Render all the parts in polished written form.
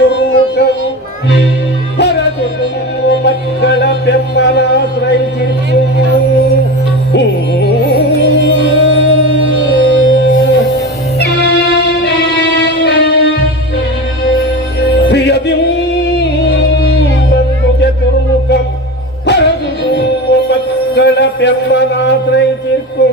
ದುರ್ಮುಖಂ ಹೊರದು ಮಕ್ಕಳ ಬೆಂಬಲಾಶ್ರಯಿಸಿತು. ಪ್ರಿಯದಿಂ ಬಂಧುಗೆ ದುರ್ಮುಖಂ ಹೊರದು ಮಕ್ಕಳ ಬೆಂಬಲಾಶ್ರಯಿಸಿತು.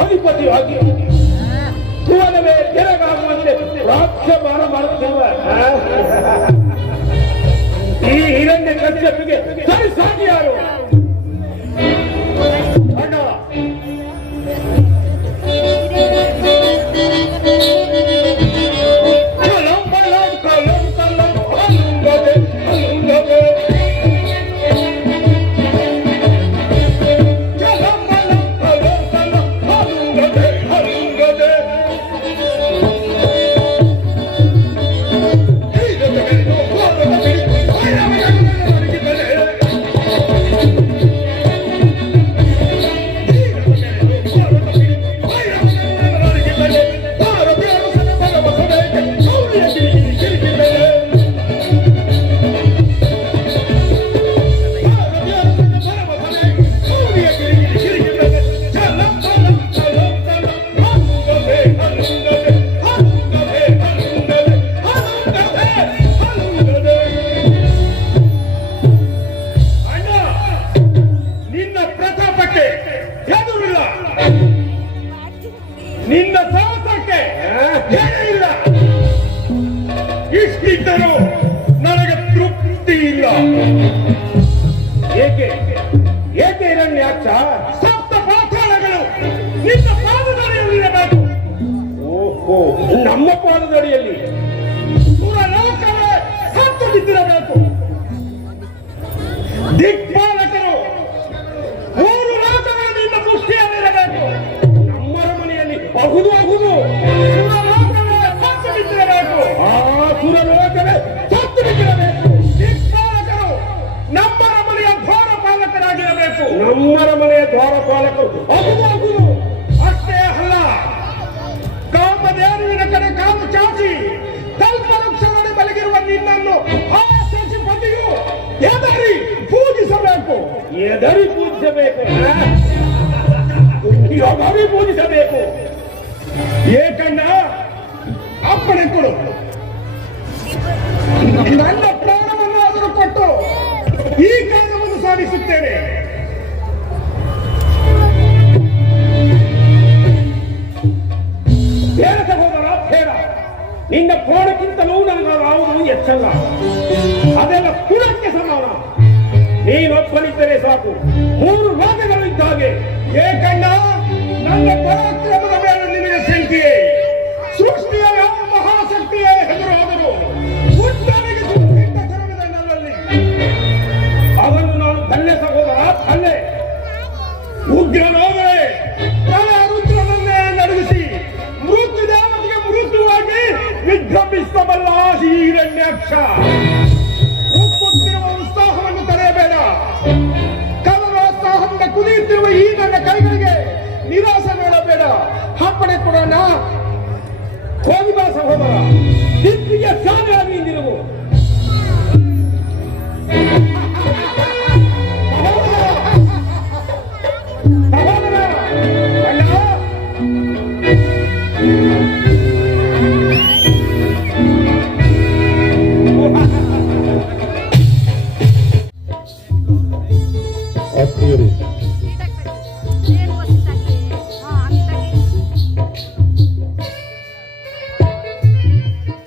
ಅಧಿಪತಿಯಾಗಿ ಭುವನವೇ ಕೆಳಗಾಗುವಂತೆ ರಾಜ್ಯಭಾರ ಮಾಡುತ್ತಿರುವ ಈ ಹಿರಣ್ಯ ಕಶ್ಯಪಿಗೆ ಸರಿ ಸಾಟಿ ಯಾರು? ಅಣ್ಣ ನಿನ್ನ ಸಾಹಸಕ್ಕೆ ಏನೇ ಇಲ್ಲ. ಇಷ್ಟಿದ್ದರೂ ನನಗೆ ತೃಪ್ತಿ ಇಲ್ಲ. ಏಕೆ ಏಕೆ ಹಿರಣ್ಯಾಕ್ಷ? ಸಪ್ತ ಪಾತಾಳಗಳು ನಿನ್ನ ಪಾದದಡಿಯಲ್ಲಿರಬೇಕು. ಓಹೋ, ನಮ್ಮ ಪಾದದಡಿಯಲ್ಲಿ ಸುರಲೋಕವೇ ಸತ್ತು ಬಿದ್ದಿರಬೇಕು. ದಿಕ್ಪಾಲಕರು ಮೂರು ಲೋಕಗಳು ನಿನ್ನ ದೃಷ್ಟಿಯಲ್ಲಿರಬೇಕು. ನಮ್ಮ ಮನೆಯಲ್ಲಿ ಅಹುದು ಸುರಲೋಕವೇ ಸತ್ತು ಬಿದ್ದಿರಬೇಕು. ಆ ಸುರಲೋಕವೇ ಸತ್ತು ಬಿದ್ದಿರಬೇಕು. ದಿಕ್ಪಾಲಕರು ನಮ್ಮ ಮನೆಯ ದ್ವಾರಪಾಲಕರಾಗಿರಬೇಕು. ನಮ್ಮ ಮನೆಯ ದ್ವಾರಪಾಲಕರು ಅಹುದು ಅಷ್ಟೇ ಅಲ್ಲ, ಕಾಮಧೇನುವಿನ ಕಡೆ ಕಾಲು ಚಾಚಿ ಕಲ್ಪವೃಕ್ಷದಡಿ ಮಲಗಿರುವ ನಿನ್ನನ್ನು ಆ ಶಶಿಪತಿಯು ಎದರಿ ಪೂಜಿಸಬೇಕು. ಎದರಿ ಪೂಜಿಸಬೇಕು. ಎದರಿ ಪೂಜಿಸಬೇಕು. ಏಕಣ್ಣ, ಅಪ್ಪಣೆ ಕೊಡು. ನನ್ನ ಪ್ರಾಣವನ್ನು ಅದನ್ನು ಕೊಟ್ಟು ಈ ಕಾರ್ಯವನ್ನು ಸಾಧಿಸುತ್ತೇನೆ. ಬೇಡ ಸಹೋದರ, ಬೇಡ. ನಿನ್ನ ಪ್ರಾಣಕ್ಕಿಂತಲೂ ನನಗಾವುದು ಹೆಚ್ಚಲ್ಲ. ಅದೆಲ್ಲ ಕುಳಕ್ಕೆ ಸಮಾನ. ನೀನೊಬ್ಬನಿದ್ದರೆ ಸಾಕು, ಮೂರು ಲೋಕಗಳು ಇದ್ದ ಹಾಗೆ. ಏಕಣ್ಣ, ನನ್ನ ಪರಾಕ್ರಮದ ಮೇಲೆ ನಿನಗೆ ಶಂಕೆಯೇ? ಸೃಷ್ಟಿಯ ಯಾವ ಮಹಾಶಕ್ತಿಯೇ ಎದುರಾದರೂ ಉತ್ತಮಿಗೆ ಸುತ್ತಿಟ್ಟ ಕರವಿದೆ ನನ್ನಲ್ಲಿ. ಅದನ್ನು ನಾನು ಬಲ್ಲೆ ಸಹೋದರ, ಬಲ್ಲೆ. ಉಗ್ರನಾದರೆ ರುದ್ರನನ್ನೇ ನಡುಗಿಸಿ ಮೃತ್ಯುದೇವತೆಗೆ ಮೃತ್ಯುವಾಗಿ ವಿಜೃಂಭಿಸಬಲ್ಲ ಹಿರಣ್ಯಾಕ್ಷ. ಉಪ್ಪುತ್ತಿರುವ ಉತ್ಸಾಹವನ್ನು ತಡೆಯಬೇಡ. ಕಲರೋತ್ಸಾಹದಿಂದ ಕುದಿಯುತ್ತಿರುವ ಈ ನನ್ನ ಕೈಗಳಿಗೆ ನಿರಾಸೆ ಮಾಡಬೇಡ. ಅಪ್ಪಣೆ ಕೊಡೋಣ. ಹೋಗಿ ಬಾ ಸಹೋದರ, ದಿಕ್ಕಿಗೆ ಸಾಲೆಯಾಗಿ ನಿಂದಿರುವು.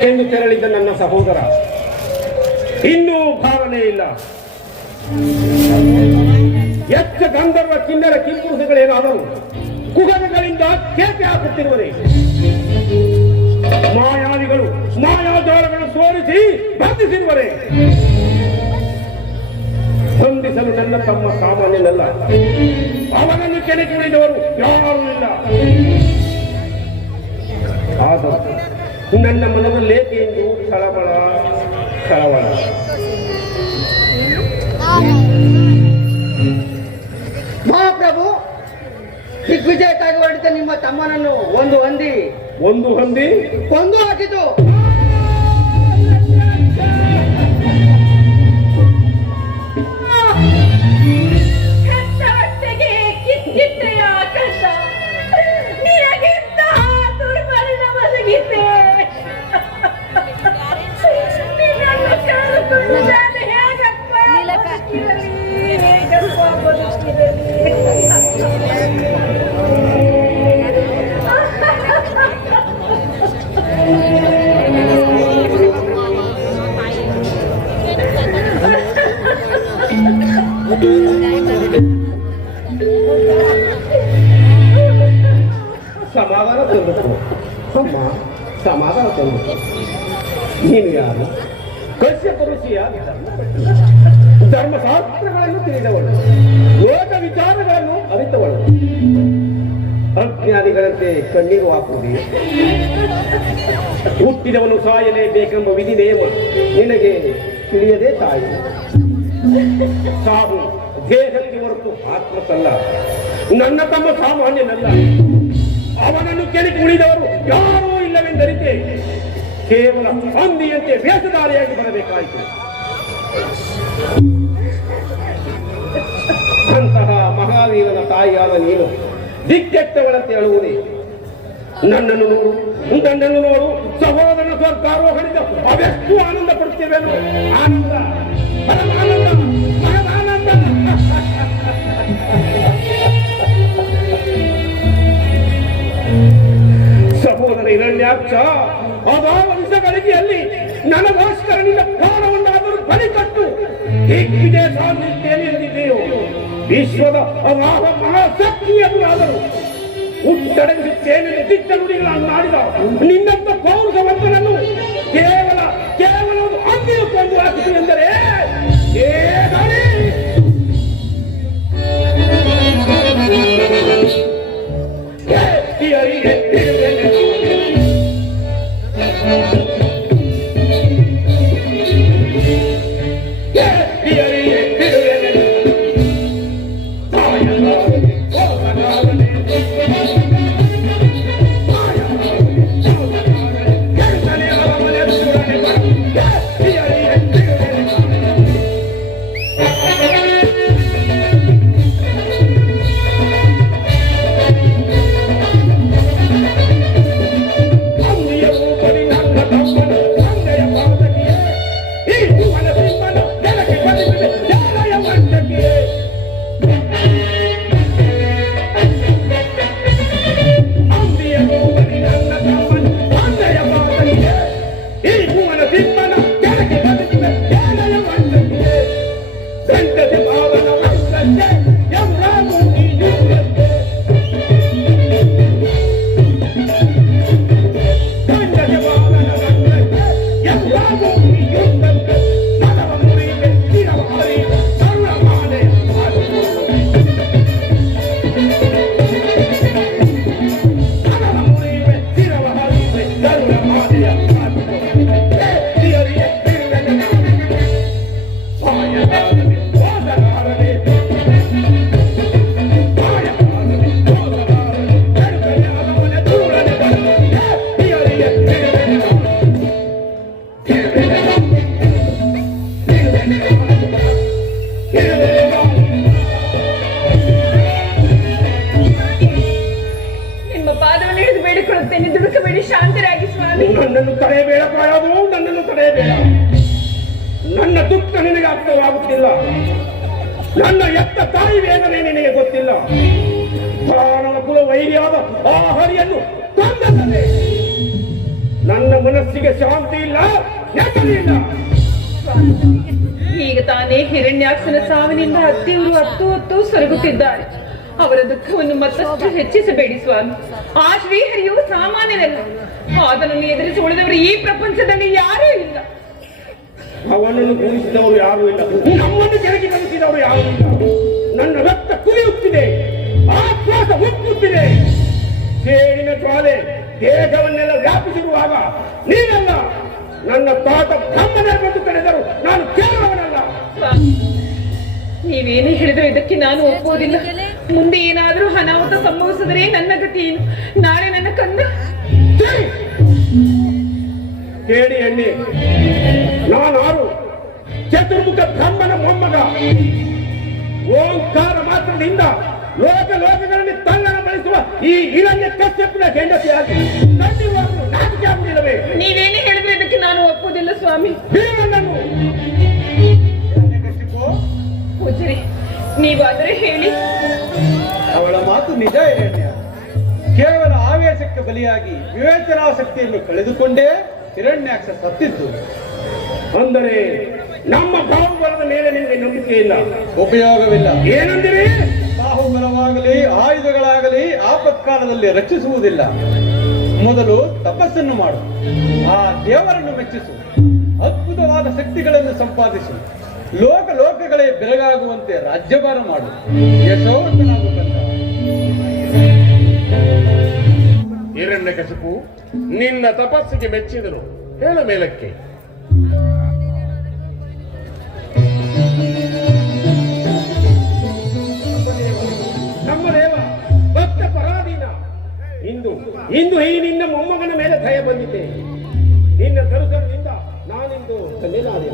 ಎಂದು ತೆರಳಿದ ನನ್ನ ಸಹೋದರ ಇನ್ನೂ ಭಾವನೆ ಇಲ್ಲ. ಎಚ್ಚ ಗಂಧರ್ವ ಕಿನ್ನರ ಕಿಂಪುರುಷಗಳೇನಾದರೂ ಕುಗರಗಳಿಂದ ಕೇಕೆ ಹಾಕುತ್ತಿರುವರೆ. ಮಾಯಾದಿಗಳು ಮಾಯಾಜಾಲಗಳನ್ನು ತೋರಿಸಿ ಬಂಧಿಸಿರುವರೆ. ಬಂಧಿಸಲು ನನ್ನ ತಮ್ಮ ಸಾಮಾನ್ಯನಲ್ಲ. ಅವನನ್ನು ಕೆಣಕಿ ಉಳಿದವರು ಯಾರೂ ಇಲ್ಲ. ಆದರೂ ನನ್ನ ಮನದಲ್ಲೇಕೆ ಎಂದು ಕಳವಳ. ಮಹಾಪ್ರಭು, ದಿಗ್ವಿಜಯಕ್ಕಾಗಿ ಹೊರಡಿದ ನಿಮ್ಮ ತಮ್ಮನನ್ನು ಒಂದು ಹಂದಿ ಕೊಂದು ಹಾಕಿತು. ಸಮಾಧಾನ ತಂದುಕೋ ಅಮ್ಮ, ಸಮಾಧಾನ ತಂದುಕೋ. ನೀನು ಯಾರು? ಕಶ್ಯಪ ಋಷಿಯ ಧರ್ಮಶಾಸ್ತ್ರಗಳನ್ನು ತಿಳಿದವಳು, ಲೋಕ ವಿಚಾರಗಳನ್ನು ಅರಿತವಳು. ಅಜ್ಞಾನಿಗಳಂತೆ ಕಣ್ಣೀರು ಹಾಕುವುದೇ? ಹುಟ್ಟಿದವನು ಸಾಯಲೇಬೇಕೆಂಬ ವಿಧಿ ನೇಮ ನಿನಗೆ ತಿಳಿಯದೆ ತಾಯಿ. ಸಾವು ದೇಹಕ್ಕೆ ಹೊರತು ಆತ್ಮಕ್ಕಲ್ಲ. ನನ್ನ ತಮ್ಮ ಸಾಮಾನ್ಯನಲ್ಲ. ಅವನನ್ನು ಕೆಣಕಿ ಉಳಿದವರು ಯಾರೂ ಇಲ್ಲವೆಂದರಿತೆ ಕೇವಲ ಹಂದಿಯಂತೆ ವೇಷಧಾರಿಯಾಗಿ ಬರಬೇಕಾಯಿತು. ಅಂತಹ ಮಹಾವೀರನ ತಾಯಿಯಾದ ನೀನು ದಿಕ್ಕೆಟ್ಟವಳಂತೆ ಅಳುವುದೇ? ನನ್ನನ್ನು ನೋಡು, ಸಹೋದರನ ಸ್ವರ್ಗಾರೋಹಣಿದ ಅವೆಷ್ಟು ಆನಂದ ಪಡುತ್ತೇವೇನು? ಆನಂದ, ಪರಮಾನಂದ, ಪರಮಾನಂದ. ಹಿರಣ್ಯಾಕ್ಷ, ಅಭಾವ ವಿಷಗಳಿಗೆಯಲ್ಲಿ ನನಗೋಸ್ಕರ ನಿನ್ನ ಪ್ರಾಣವನ್ನಾದರೂ ಬಲಿ ಕಟ್ಟು ದಿಗ್ವಿಜಯ ಸಾಧಿಸುತ್ತೇನೆ ಎಂದಿದ್ದೆಯೋ. ವಿಶ್ವದ ಅಭಾವ ಮಹಾಶಕ್ತಿಯನ್ನಾದರೂ ಹುಟ್ಟಡಗಿಸುತ್ತೇನೆ ದಿಟ್ಟ ನುಡಿಗಳನ್ನು ಮಾಡಿದ ನಿನ್ನಂತ ಪೌರುಷವಂತನನ್ನು ಕೇವಲ ಒಂದು ಅಂಗಿಯು ಕೊಂದು ಹಾಕಿತು ಎಂದರೆ ನನ್ನನ್ನು ತಡೆಯಬೇಡ ಪ್ರಾಯವು, ನನ್ನನ್ನು ತಡೆಯಬೇಡ. ನನ್ನ ದುಃಖ ನಿನಗೆ ಅರ್ಥವಾಗುತ್ತಿಲ್ಲ. ನನ್ನ ಎತ್ತ ತಾಯಿ ವೇದನೆ ನಿನಗೆ ಗೊತ್ತಿಲ್ಲ. ಪ್ರಾಣವ ಕುಲ ವೈರಿಯಾದ ಆ ಹರಿಯನ್ನು ತಂದನೆ ನನ್ನ ಮನಸ್ಸಿಗೆ ಶಾಂತಿ ಇಲ್ಲ, ನೆಮ್ಮದಿ ಇಲ್ಲ. ಈಗ ತಾನೇ ಹಿರಣ್ಯಾಕ್ಷನ ಸಾವಿನಿಂದ ಅತ್ತಿಯವರು ಹತ್ತು ಸೊರಗುತ್ತಿದ್ದಾರೆ. ಅವರ ದುಃಖವನ್ನು ಮತ್ತಷ್ಟು ಹೆಚ್ಚಿಸಬೇಡಿ ಸ್ವಾಮಿ. ಆ ಶ್ರೀಹರಿಯು ಸಾಮಾನ್ಯನಲ್ಲ. ಅದನ್ನು ಎದುರಿಸಿ ಉಳಿದವರು ಈ ಪ್ರಪಂಚದಲ್ಲಿ ಯಾರೂ ಇಲ್ಲ. ಅವನನ್ನು ಕೂಡಿಸಿದವರು ಯಾರೂ ಇಲ್ಲ, ನಮ್ಮನ್ನು ಕೆಳಗೆ ನಡೆಸಿದವರು ಯಾರೂ ಇಲ್ಲ. ನನ್ನ ರಕ್ತ ಕುದಿಯುತ್ತಿದೆ, ಆಕ್ರೋಶ ಉಕ್ಕುತ್ತಿದೆ. ಸೇಡಿನ ಜ್ವಾಲೆ ದೇಹವನ್ನೆಲ್ಲ ವ್ಯಾಪಿಸಿರುವಾಗ ನೀನಲ್ಲ, ನನ್ನ ತಾತ ಬ್ರಹ್ಮನೇ ಬಂದು ತಡೆದರು. ನಾನು ಕೇಳುವವನಲ್ಲ. ನೀವೇನು ಹೇಳಿದ್ರು ಇದಕ್ಕೆ ನಾನು ಒಪ್ಪುವುದಿಲ್ಲ. ಮುಂದೆ ಏನಾದರೂ ಅನಾಹುತ ಸಂಭವಿಸಿದರೆ ನನ್ನ ಗತಿ ಏನು? ನಾಳೆ ನನ್ನ ಕಂದ ಕೇಳಿ ಎಣ್ಣೆ, ನಾನಾರು ಚತುರ್ಮುಖ ಬ್ರಹ್ಮನ ಮೊಮ್ಮಗ. ಓಂಕಾರ ಮಾತ್ರದಿಂದ ಲೋಕಗಳನ್ನು ತಲ್ಲಣ ಬಳಸುವ ಈ ಹಿರಣ್ಯ ಕಶ್ಯಪನ ಹೆಂಡತಿಯಾಗಿ ಖಂಡಿತವಾಗಲೂ ನಾಚಿಕೆ ಆಗುವುದಿಲ್ಲವೇ? ನೀವೇನು ಹೇಳಿದ್ರೆ ಇದಕ್ಕೆ ನಾನು ಒಪ್ಪುವುದಿಲ್ಲ ಸ್ವಾಮಿ. ಪೂಜರಿ, ನೀವಾದರೆ ಹೇಳಿ. ಅವಳ ಮಾತು ನಿಜ ಹಿರಣ್ಯ. ಕೇವಲ ಆವೇಶಕ್ಕೆ ಬಲಿಯಾಗಿ ವಿವೇಚನಾಶಕ್ತಿಯನ್ನು ಕಳೆದುಕೊಂಡೇ ಹಿರಣ್ಯಾಕ್ಷ ಸತ್ತಿದ್ದು. ಅಂದರೆ ನಮ್ಮ ಬಾಹುಬಲದ ಮೇಲೆ ನಿಮಗೆ ನಂಬಿಕೆ ಇಲ್ಲ? ಉಪಯೋಗವಿಲ್ಲ. ಏನಂದಿರಿ? ಬಾಹುಬಲವಾಗಲಿ ಆಯುಧಗಳಾಗಲಿ ಆಪತ್ಕಾಲದಲ್ಲಿ ರಕ್ಷಿಸುವುದಿಲ್ಲ. ಮೊದಲು ತಪಸ್ಸನ್ನು ಮಾಡು, ಆ ದೇವರನ್ನು ಮೆಚ್ಚಿಸು, ಅದ್ಭುತವಾದ ಶಕ್ತಿಗಳನ್ನು ಸಂಪಾದಿಸು, ಲೋಕಗಳೇ ಬೆರಗಾಗುವಂತೆ ರಾಜ್ಯಭಾರ ಮಾಡು, ಯಶೋವಂತನಾಗುತ್ತಂತ. ಹಿರಣ್ಯಕಶಿಪು ನಿನ್ನ ತಪಸ್ಸಿಗೆ ಮೆಚ್ಚಿದನು. ಹೇಳ ಮೇಲಕ್ಕೆ. ನಮ್ಮ ದೇವ ಭಕ್ತ ಪರಾಧೀನ. ಇಂದು ಈ ನಿನ್ನ ಮೊಮ್ಮಗನ ಮೇಲೆ ಭಯ ಬಂದಿದೆ. ನಿನ್ನ ದರ್ಶನದಿಂದ ನಾನಿಂದು ಧನ್ಯನಾದೆ.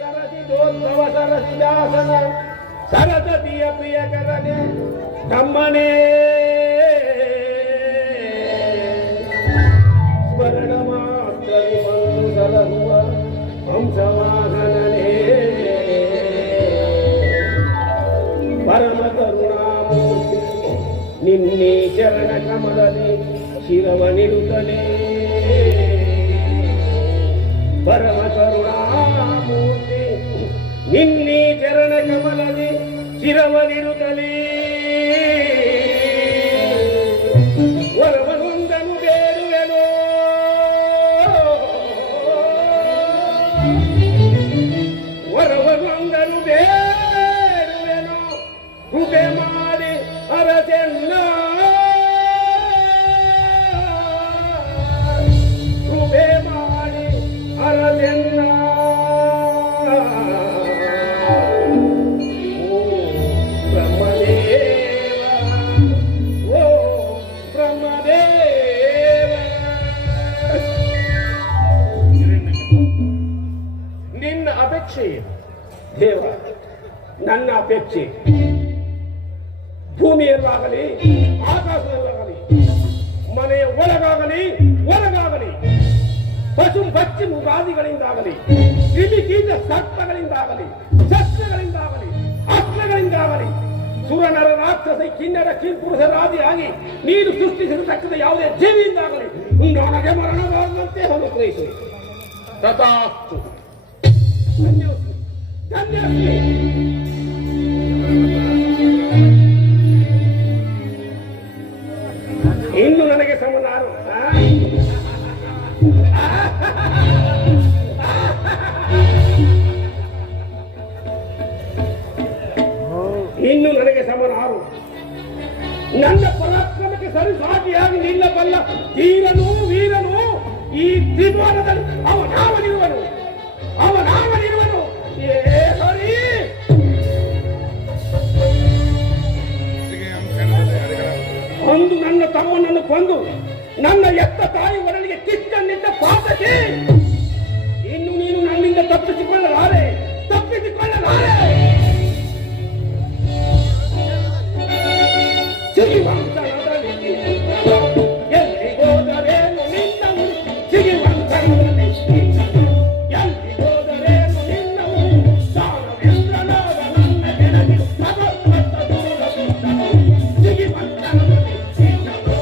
ಸರಸಿ ದೋತ್ಸವ ಸರಸಿ ದಾಸನ ಸರಸ್ವತಿಯ ಪ್ರಿಯಕರನೆ ತಮ್ಮನೇ ಸ್ಮರಣ ಮಾತ್ರ ಸಲಹುವ ಹಂಸವಾಹನನೇ ಪರಮ ಕರುಣಾಮೂರ್ತಿ ನಿನ್ನೆ ಚರಣ ಕಮಲನೆ ಶಿರವನಿಡುತ್ತಲೇ ಪರಮ ಕರುಣಾಮೂರ್ತಿ ನಿನ್ನೆ ಚರಣ ಕಮಲನೆ ಶಿರವನಿಡುತ್ತಲೇ ವರವನೊಂದನು ಬೇಡುವೆನೋ ವರವನೊಂದನು ಬೇಡುವೆನೋ ಕೃಪೆ ಮಾಡಿ ಅರಸೆನ್ನ ಕೃಪೆ ಮಾಡಿ ಅರಸೆನ್ನ ನಿನ್ನ ಅಪೇಕ್ಷೆ ಏನು? ದೇವ, ನನ್ನ ಅಪೇಕ್ಷೆ ಭೂಮಿಯಲ್ಲಾಗಲಿ ಆಕಾಶದಲ್ಲಾಗಲಿ ಮನೆಯ ಒಳಗಾಗಲಿ ಹೊರಗಾಗಲಿ ಪಶು ಪಕ್ಷಿ ಮೃಗಾದಿಗಳಿಂದಾಗಲಿ ಕ್ರಿಮಿಕೀಟ ಸರ್ಪಗಳಿಂದಾಗಲಿ ಶಸ್ತ್ರಗಳಿಂದಾಗಲಿ ಅಸ್ತ್ರಗಳಿಂದಾಗಲಿ ಸುರನರ ರಾಕ್ಷಸ ಕಿನ್ನರ ಕಿಂಪುರುಷರಾದಿಯಾಗಿ ನೀನು ಸೃಷ್ಟಿಸಿರತಕ್ಕಂಥ ಯಾವುದೇ ಜೀವಿಯಿಂದಾಗಲಿ ನನಗೆ ಮರಣವಾಗುವಂತೆ ಅನುಗ್ರಹಿಸು. ತಥಾಸ್ತು. ಧನ್ಯೋಸ್ಮಿ, ಧನ್ಯೋಸ್ಮಿ. ಇನ್ನು ನನಗೆ ಸಮನಾರು ಇನ್ನು ನನಗೆ ಸಮನಾರು ನನ್ನ ಪರಾಕ್ರಮಕ್ಕೆ ಸರಿಸಾಟಿಯಾಗಿ ನಿಲ್ಲಬಲ್ಲ ಧೀರನು ವೀರನು ಈ ತ್ರಿಭುವನದಲ್ಲಿ ಅವನಾವನಿರುವನು ಅವನಾವನಿರುವನು. ಏ ಹರಿ, ಅಂದು ನನ್ನ ತಮ್ಮನನ್ನು ಕೊಂದು ನನ್ನ ಎತ್ತ ತಾಯಿ ಒಡಲಿಗೆ ಕಿಚ್ಚನ್ನಿದ್ದ ಪಾತಕ್ಕೆ ಇನ್ನು ನೀನು ನನ್ನಿಂದ ತಪ್ಪಿಸಿಕೊಳ್ಳಲಾರೆ ತಪ್ಪಿಸಿಕೊಳ್ಳಲಾರೆ. ಸಿಗಿವಂತನದಲ್ಲಿ ಎಲ್ಲಿಗೋದರೇನು ನಿನ್ನವು ಸಿಗಿವಂತನದಲ್ಲಿ ಎಲ್ಲಿಗೋದರೇನು ನಿನ್ನವು ಸಾರವೆಂದ್ರನಾದ ನನ್ನ ಕೆಳಗೆ ಭಗವಂತ ದೂರ ಸಿಗಿವಂತನದಲ್ಲಿ ನಿನ್ನವು.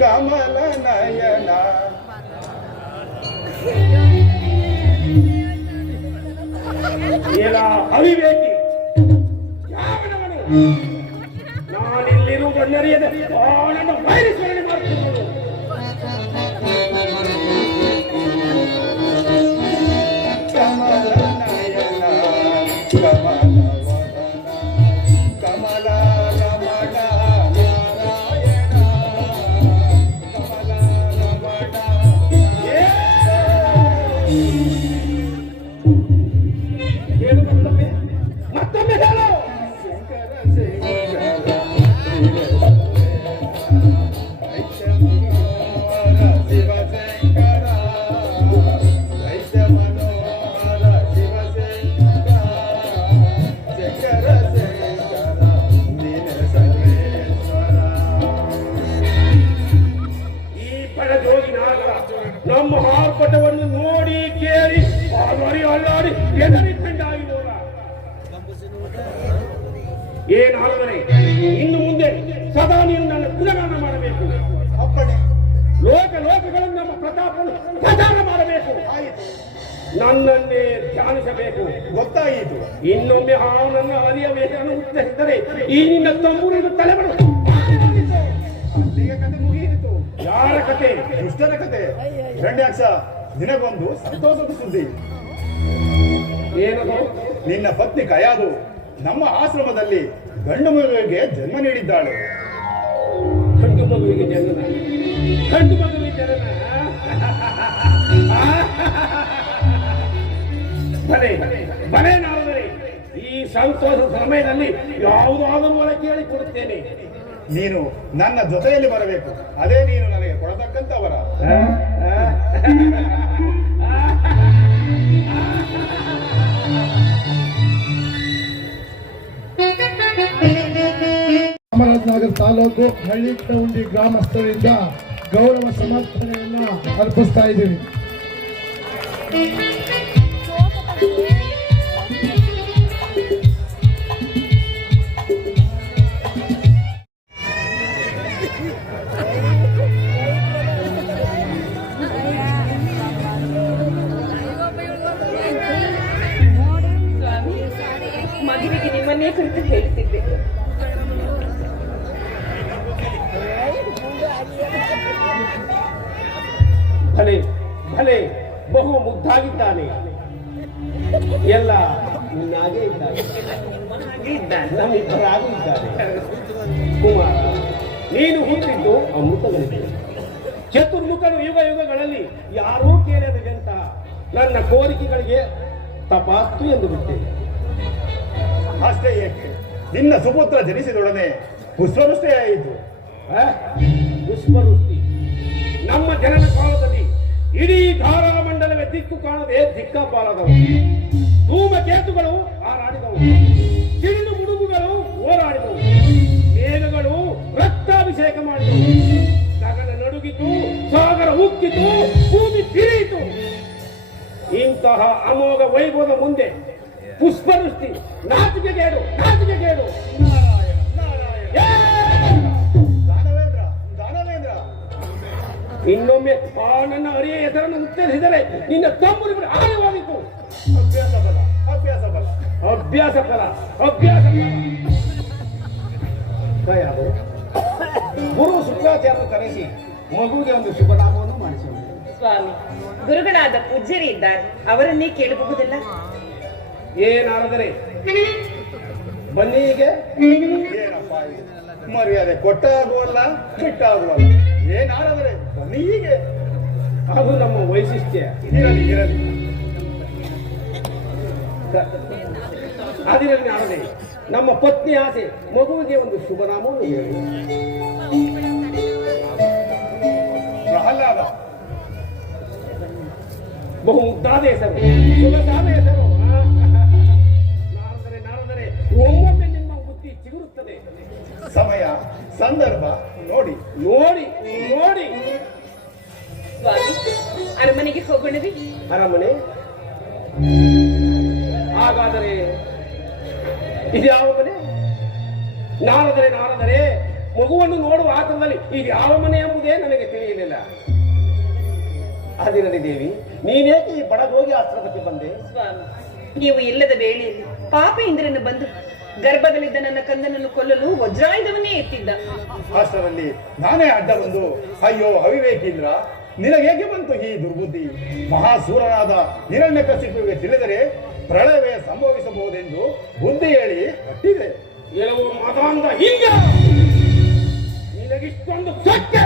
ಕಮಲ ನಯನ ಏನ ಅವಿವೇಕಿ ಯಾವನವನು ನಾನಿಲ್ಲಿರುವುದನ್ನರಿಯದೆ ಅವನನ್ನು ಬಯಲಿಸ್ಮರಣೆ ಮಾಡುತ್ತಿರುವುದು. ಕಮಲ ನಯನ ಕಮಲ ವದನ ಕಮಲ ರಮಣ ನಾರಾಯಣ ಕಮಲ ರಮಣ ಹೇಳು ಮತ್ತೊಮ್ಮೆ, ಮತ್ತೊಮ್ಮೆ ಹೇಳು. ಈ ಪರಜೋಗಿ ನಾಗರ ನಮ್ಮ ಆರ್ಭಟವನ್ನು ನೋಡಿ ಕೇಳಿ ಆಲ್ವರಿ ಅಲ್ಲಾಡಿ ಎದರಿಕೊಂಡಾಗಿದೋರ. ಏನಾದರೆ ಇನ್ನು ಮುಂದೆ ಸದಾ ನೀನು ನನ್ನ ಗುಣಗಾನ ಮಾಡಬೇಕು. ಅಪ್ಪಣೆ. ಲೋಕಗಳನ್ನು ನಮ್ಮ ಪ್ರತಾಪವನ್ನು ಪ್ರಚಾರ ಮಾಡಬೇಕು. ನನ್ನನ್ನೇ ಧ್ಯಾನಿಸಬೇಕು. ಗೊತ್ತಾಯಿತು. ಇನ್ನೊಮ್ಮೆ ಅವನನ್ನ ಅರಿಯ ವೇದವನ್ನು ಉತ್ತರಿಸಿದರೆ ಈ ನಿನ್ನ ತಮ್ಮೂರಿನ ತಲೆಬರು. ಅಲ್ಲಿಗೆ ಕತೆ ಮುಗಿಯಿತು. ಯಾರ ಕತೆ? ದುಷ್ಟನ ಕತೆ. ಗಂಡ್ಯಾಕ್ಷ, ನಿನಗೊಂದು ಸಂತೋಷದ ಸುದ್ದಿ. ಏನದು? ನಿನ್ನ ಪತ್ನಿ ಕಯಾದು ನಮ್ಮ ಆಶ್ರಮದಲ್ಲಿ ಗಂಡು ಮಗುವಿಗೆ ಜನ್ಮ ನೀಡಿದ್ದಾಳೆ. ಗಂಡು ಮಗುವಿಗೆ ಜನನ? ಗಂಡು ಮಗುವಿಗೆ ಜನನ? ಬಲೆ ಬಲೆ ನಾದರೆ ಈ ಸಂತೋಷದ ಸಮಯದಲ್ಲಿ ಯಾವುದಾದರೂ ಒಳ ಕೇಳಿ ಕೊಡುತ್ತೇನೆ. ನೀನು ನನ್ನ ಜೊತೆಯಲ್ಲಿ ಬರಬೇಕು. ಅದೇ ನೀನು ನನಗೆ ಕೊಡತಕ್ಕಂತವರ. ಚಾಮರಾಜನಗರ ತಾಲೂಕು ಹಳ್ಳಿಕುಂಡಿ ಗ್ರಾಮಸ್ಥರಿಂದ ಗೌರವ ಸಮರ್ಪಣೆಯನ್ನ ಅರ್ಪಿಸ್ತಾ ಇದ್ದೀವಿ. ಮದುವೆಗೆ ನಿಮ್ಮನ್ನೇ ಕುರಿತು ಹೇಳ್ತಿದ್ದೆ. ಭಲೆ ಭಲೆ ಬಹು ಮುದ್ದಾಗಿದ್ದಾನೆ. ಎಲ್ಲ ನಿನ್ನಾಗೆ ಇದ್ದಾನೆ, ನಮ್ಮಿಬ್ಬರಾಗೂ ಇದ್ದಾನೆ. ಕುಮಾರ, ನೀನು ಹುಟ್ಟಿದ್ದು ಅಮೃತಗಳಿಗೆ. ಚತುರ್ಮುಖನು ಯುಗ ಯುಗಗಳಲ್ಲಿ ಯಾರೂ ಕೇಳದಂತಹ ನನ್ನ ಕೋರಿಕೆಗಳಿಗೆ ತಪಾಸ್ತು ಎಂದು ಬಿಟ್ಟೇನೆ. ಅಷ್ಟೇ ಏಕೆ, ನಿನ್ನ ಸುಪುತ್ರ ಜನಿಸಿದೊಡನೆ ಪುಷ್ಪವೃಷ್ಟಿಯಾಯಿತು. ಪುಷ್ಪವೃಷ್ಟಿ ನಮ್ಮ ಜನನ ಕಾಲದಲ್ಲಿ ಇಡೀ ಧಾರಾಮಂಡಲವೇ ದಿಕ್ಕು ಕಾಣದೆ ದಿಕ್ಕಾಪಾಲದವು. ಧೂಮಕೇತುಗಳು ಹಾರಾಡಿದವು, ಸಿಡಿಲು ಗುಡುಗುಗಳು ಹೋರಾಡಿದವು, ಮೇಘಗಳು ರಕ್ತಾಭಿಷೇಕ ಮಾಡಿದವು, ಗಗನ ನಡುಗಿತು, ಸಾಗರ ಉಕ್ಕಿತು, ಭೂಮಿ ತಿರಿಯಿತು. ಇಂತಹ ಅಮೋಘ ವೈಭವದ ಮುಂದೆ ಪುಷ್ಪವೃಷ್ಟಿ ನಾಚಿಕೆಗೇಡು, ನಾಚಿಕೆಗೇಡು. ದಾನವೇಂದ್ರ, ದಾನವೇಂದ್ರ, ಇನ್ನೊಮ್ಮೆ ಆ ನನ್ನ ಅರಿಯ ಹೆಸರನ್ನು ಉತ್ತರಿಸಿದರೆ ನಿನ್ನ ತಮ್ಮು ಆಯವಾದೀತು. ಅಭ್ಯಾಸ ಬಲ, ಅಭ್ಯಾಸ ಬಲ, ಅಭ್ಯಾಸ ಫಲ, ಅಭ್ಯಾಸ ಫಲ. ಯಾರು? ಗುರು ಶುಕ್ರಾಚಾರ್ಯರು ಕರೆಸಿ ಮಗುವಿಗೆ ಒಂದು ಶುಭನಾಮವನ್ನು ಮಾಡಿಸಿದರು. ಸ್ವಾಮಿ, ಗುರುಗಳಾದ ಪೂಜ್ಯರಿ ಇದ್ದಾರೆ, ಅವರನ್ನೇ ಕೇಳಬಹುದಿಲ್ಲ? ಏನಾದರೆ ಬನ್ನಿ. ಹೀಗೆ ಏನಪ್ಪ ಇದು? ಮರ್ಯಾದೆ ಕೊಟ್ಟಾಗುವಲ್ಲ, ಬಿಟ್ಟಾಗುವಲ್ಲ. ಏನಾದರೆ ಬನ್ನಿ ಹೀಗೆ. ಅದು ನಮ್ಮ ವೈಶಿಷ್ಟ್ಯ. ಇರಲಿ ಇರಲಿ. ಅದಿರಲಿ ನಾಡದೆ ನಮ್ಮ ಪತ್ನಿ ಆಸೆ ಮಗುವಿಗೆ ಒಂದು ಶುಭನಾಮವನ್ನು ಹೇಳಿ. ಪ್ರಹ್ಲಾದ. ಬಹು ಮುದ್ದಾದ ಹೆಸರು, ಸೊಗಸಾದ ಹೆಸರು. ನಾರದರೆ ಒಮ್ಮೊಮ್ಮೆ ನಿಮ್ಮ ಬುದ್ಧಿ ಚಿಗುರುತ್ತದೆ. ಸಮಯ ಸಂದರ್ಭ ನೋಡಿ ನೋಡಿ ನೋಡಿ. ಸ್ವಾಮಿ, ಅರಮನೆಗೆ ಹೋಗೋಣವಿ? ಅರಮನೆ? ಹಾಗಾದರೆ ಇದು ಯಾವ ಮನೆ? ನಾರದರೆ ಮಗುವನ್ನು ನೋಡುವ ಆತರದಲ್ಲಿ ಇದು ಯಾವ ಮನೆ ಎಂಬುದೇ ನನಗೆ ತಿಳಿಯಲಿಲ್ಲ. ಆದಿರಲಿ ದೇವಿ, ನೀನೇಕೆ ಈ ಬಡಗೋಗಿ ಆಶ್ರಮಕ್ಕೆ ಬಂದೆ? ಸ್ವಾಮಿ, ನೀವು ಇಲ್ಲದ ವೇಳೆಯಲ್ಲಿ ಪಾಪ ಇಂದ್ರನು ಬಂದು ಗರ್ಭದಲ್ಲಿದ್ದ ನನ್ನ ಕಂದನನ್ನು ಕೊಲ್ಲಲು ವಜ್ರಾಯುಧವನ್ನೇ ಎತ್ತಿದ್ದ. ಅಷ್ಟರಲ್ಲಿ ನಾನೇ ಅಡ್ಡ ಬಂದು, ಅಯ್ಯೋ ಅವಿವೇಕೀಂದ್ರ, ನಿನಗೇಗೆ ಬಂತು ಈ ದುರ್ಬುದ್ಧಿ? ಮಹಾಸೂರನಾದ ಹಿರಣ್ಯಕಶಿಪುವಿಗೆ ತಿಳಿದರೆ ಪ್ರಳಯವೇ ಸಂಭವಿಸಬಹುದೆಂದು ಬುದ್ಧಿ ಹೇಳಿ ಹಟ್ಟಿದೆ. ಕೆಲವು ಮತಾಂಧ ಹಿಂಗ ನಿನಗಿಷ್ಟೊಂದು ಸತ್ಯ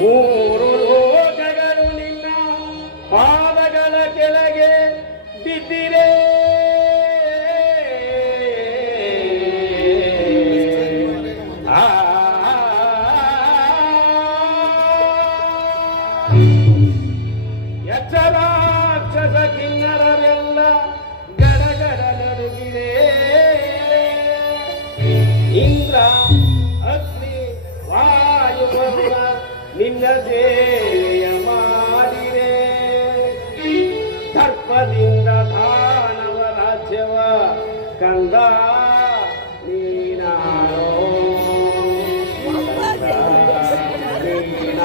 ಮೂರು ಲೋಕಗಳು ನಿನ್ನ ಪಾದಗಳ ಕೆಳಗೆ ಬಿದ್ದಿರೆ. ಯಕ್ಷರಾಕ್ಷಸ ಕಿನ್ನರರೆಲ್ಲ ಗಡಗಡ ನಡುಗಿದೆ. ಇಂದ್ರ ಅಗ್ನಿ ವಾಯುವರ್ಣ ನಿನ್ನ ಸೇವೆಯ ಮಾಡಿರೆ. ದರ್ಪದಿಂದ ದಾನವ ರಾಜ್ಯವ ಕಂದ ನೀನಾರೋ ಕರುಣ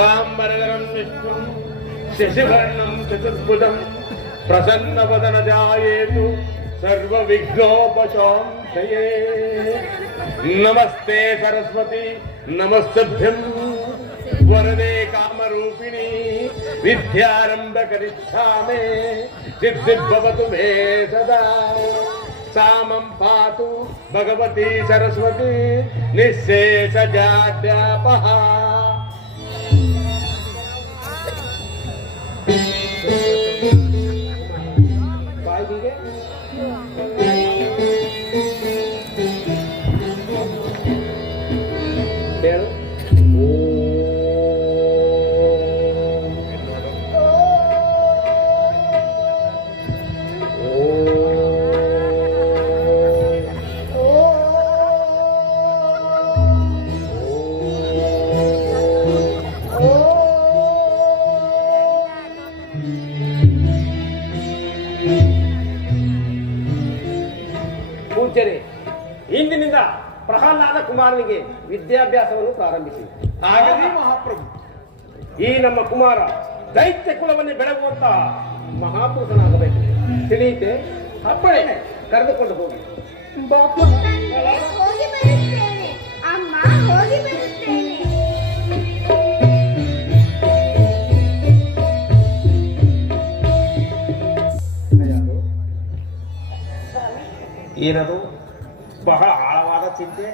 शुक्लांबरधरं विष्णुं शशिवर्णं चतुर्भुजं प्रसन्नवदनजायेतु सर्वविघ्नोपशान्तये। नमस्ते सरस्वती नमस्तभ्यं वरदे कामरूपिणी विद्यारम्भकरिष्यामि सिद्धिर्भवतु मे सदा। सामं पातु भगवती सरस्वती निःशेषजाड्यापः। ಬಾಯಿಗೆ ಹೇಳು. ಪೂಜ್ಯರೇ, ಇಂದಿನಿಂದ ಪ್ರಹ್ಲಾದ ಕುಮಾರನಿಗೆ ವಿದ್ಯಾಭ್ಯಾಸವನ್ನು ಪ್ರಾರಂಭಿಸಿ. ಆಗಲಿ ಮಹಾಪ್ರಭು. ಈ ನಮ್ಮ ಕುಮಾರ ದೈತ್ಯ ಕುಲವನ್ನೇ ಬೆಳಗುವಂತಹ ಮಹಾಪುರುಷನಾಗಬೇಕು. ತಿಳಿಯುತ್ತೆ? ಅಪ್ಪಣೆ, ಕರೆದುಕೊಂಡು ಹೋಗಿ. ಹೋಗಿ ಬರುತ್ತೇನೆ ಅಮ್ಮ, ಹೋಗಿ ಬರುತ್ತೇನೆ. ಏನದು? ಬಹಳ ಆಳವಾದ ಚಿಂತೆ,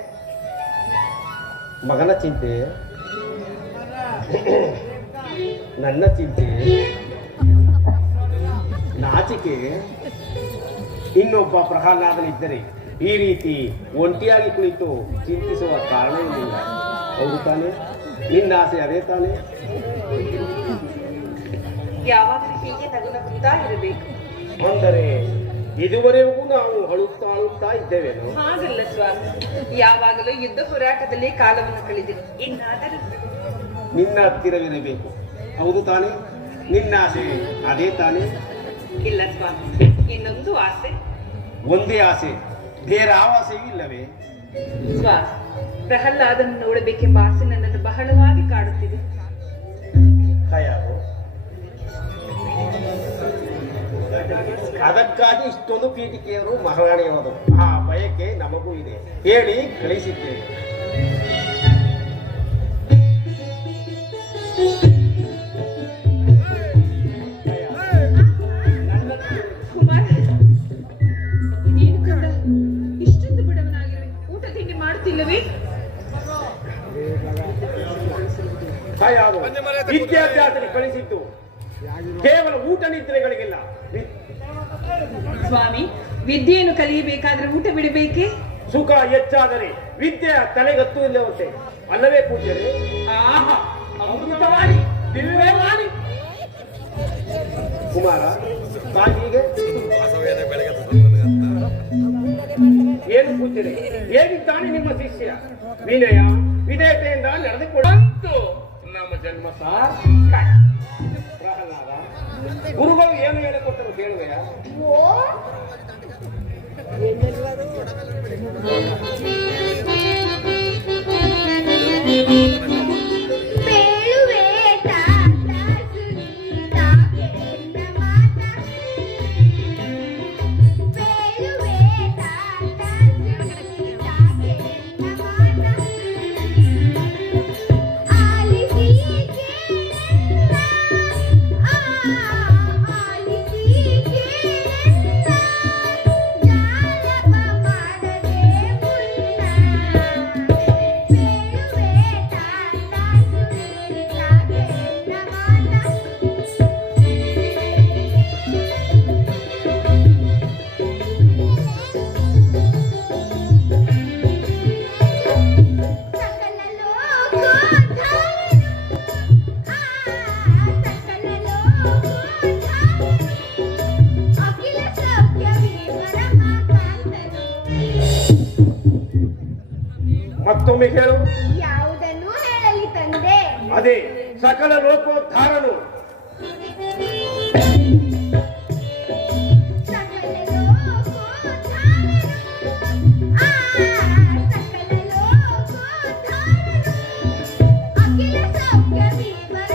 ಮಗನ ಚಿಂತೆ, ನನ್ನ ಚಿಂತೆ, ನಾಚಿಕೆ. ಇನ್ನೊಬ್ಬ ಪ್ರಹ್ಲಾದನಿದ್ದರೆ ಈ ರೀತಿ ಒಂಟಿಯಾಗಿ ಕುಳಿತು ಚಿಂತಿಸುವ ಕಾರಣವೇನಿಲ್ಲ. ಹೌದು ತಾನೆ? ನಿನ್ನ ಆಸೆ ಅದೇ ತಾನೆ? ಯಾವಾಗಲೂ ಹೀಗೆ ನಗುತ್ತಾ ಇರಬೇಕು. ಅಂದರೆ ಇದುವರೆಗೂ ನಾವು ಅಳುತ್ತಾ ಇದ್ದೇವೇನು? ಹಾಗಲ್ಲ ಸ್ವಾಮಿ, ಯಾವಾಗಲೂ ಯುದ್ಧ ಹೋರಾಟದಲ್ಲಿ ಕಾಲವನ್ನು ಕಳೆದಿರು. ಇನ್ನಾದರೂ ನಿನ್ನ ಹತ್ತಿರವಿರಬೇಕು. ಹೌದು ತಾನೆ? ನಿನ್ನ ಆಸೆ ಅದೇ ತಾನೆ? ಇಲ್ಲ ಸ್ವಾಮಿ, ಇನ್ನೊಂದು ಆಸೆ. ಒಂದೇ ಆಸೆ, ಬೇರೆ ಯಾವ ಆಸೆಯೂ ಇಲ್ಲವೇ? ಸ್ವಾಮಿ, ಪ್ರಹ್ಲಾದನ್ನು ನೋಡಬೇಕೆಂಬ ಆಸೆ ನನ್ನನ್ನು ಬಹಳವಾಗಿ ಕಾಡುತ್ತಿದೆ. ಯಾರು? ಅದಕ್ಕಾಗಿ ಇಷ್ಟೊಂದು ಪೀಠಿಕೆಯರು ಮಹಾರಾಣಿಯವರು. ಆ ಬಯಕೆ ನಮಗೂ ಇದೆ, ಹೇಳಿ ಕಳಿಸಿದ್ದೇವೆ. ಕುಮಾರ, ಇದೇನು ಕಂದ, ಇಷ್ಟೊಂದು ಬಡವನಾಗಿರುವೆ, ಊಟ ತಿಂಡಿ ಮಾಡುತ್ತಿಲ್ಲವೇ? ಯಾರು? ವಿದ್ಯಾಭ್ಯಾಸಕ್ಕೆ ಕಳಿಸಿದ್ದು ಕೇವಲ ಊಟ ನಿದ್ರೆಗಳಿಗೆಲ್ಲ. ಸ್ವಾಮಿ, ವಿದ್ಯೆಯನ್ನು ಕಲಿಯಬೇಕಾದ್ರೆ ಊಟ ಬಿಡಬೇಕೇ? ಸುಖ ಹೆಚ್ಚಾದರೆ ವಿದ್ಯೆ ತಲೆಗತ್ತು ಇಲ್ಲವಂತೆ, ಅಲ್ಲವೇ ಪೂಜ್ಯರೇ? ಆಹಾ, ಅಮೃತವಾಣಿ, ದಿವ್ಯವಾಣಿ. ಕುಮಾರ, ಬಾಗಿಲಿಗೆ ಏನು ಪೂಜ್ಯರೇ? ಹೇಗಿದ್ದಾನೆ ನಿಮ್ಮ ಶಿಷ್ಯ? ವಿನಯ ವಿಧೇಯತೆಯಿಂದ ನಡೆದುಕೊಂಡು ನಮ್ಮ ಜನ್ಮ ಸಾರ್. ಪ್ರಹ್ಲಾದ, ಗುರುಗಳು ಏನು ಹೇಳಿಕೊಟ್ಟರು ಕೇಳುವೆಯಾ? ಬೇಳುವೆ ತಾತ ಸುನೀತ ಕೆನ್ನ ಮಾತ. ಬೇಳುವೆ ತಾತ ಸುನೀತ ಕೆನ್ನ ಮಾತ. ಆಲಿಸಿ ಕೇಳೆನ್ನ, ಆಲಿಸಿ ಕೇಳೆನ್ನ, ಜಾಲಪ ಮಾಡದೆ ಮುನ್ನ. ಬೇಳುವೆ ತಾತ ಸುನೀತ ಕೆನ್ನ ಮಾತ. ಸಕಲ ಲೋಕೋದ್ಧಾರನು, ಸಕಲ ಲೋಕೋದ್ಧಾರನು, ಅಖಿಲ ಸೌಖ್ಯ ವಿವರಮಾಕಾಂತನು. ಮತ್ತೊಮ್ಮೆ ಹೇಳು. ಯಾವುದನ್ನು ಹೇಳಲಿ ತಂದೆ? ಅದೇ ಸಕಲ ಲೋಕೋದ್ಧಾರನು. ಸಕಲ ಲೋಕೋದ್ಧಾರನು, ಸಕಲ ಲೋಕೋದ್ಧಾರನು, ಅಖಿಲ ಸೌಖ್ಯ ವಿವರಮಾಕಾಂತನು.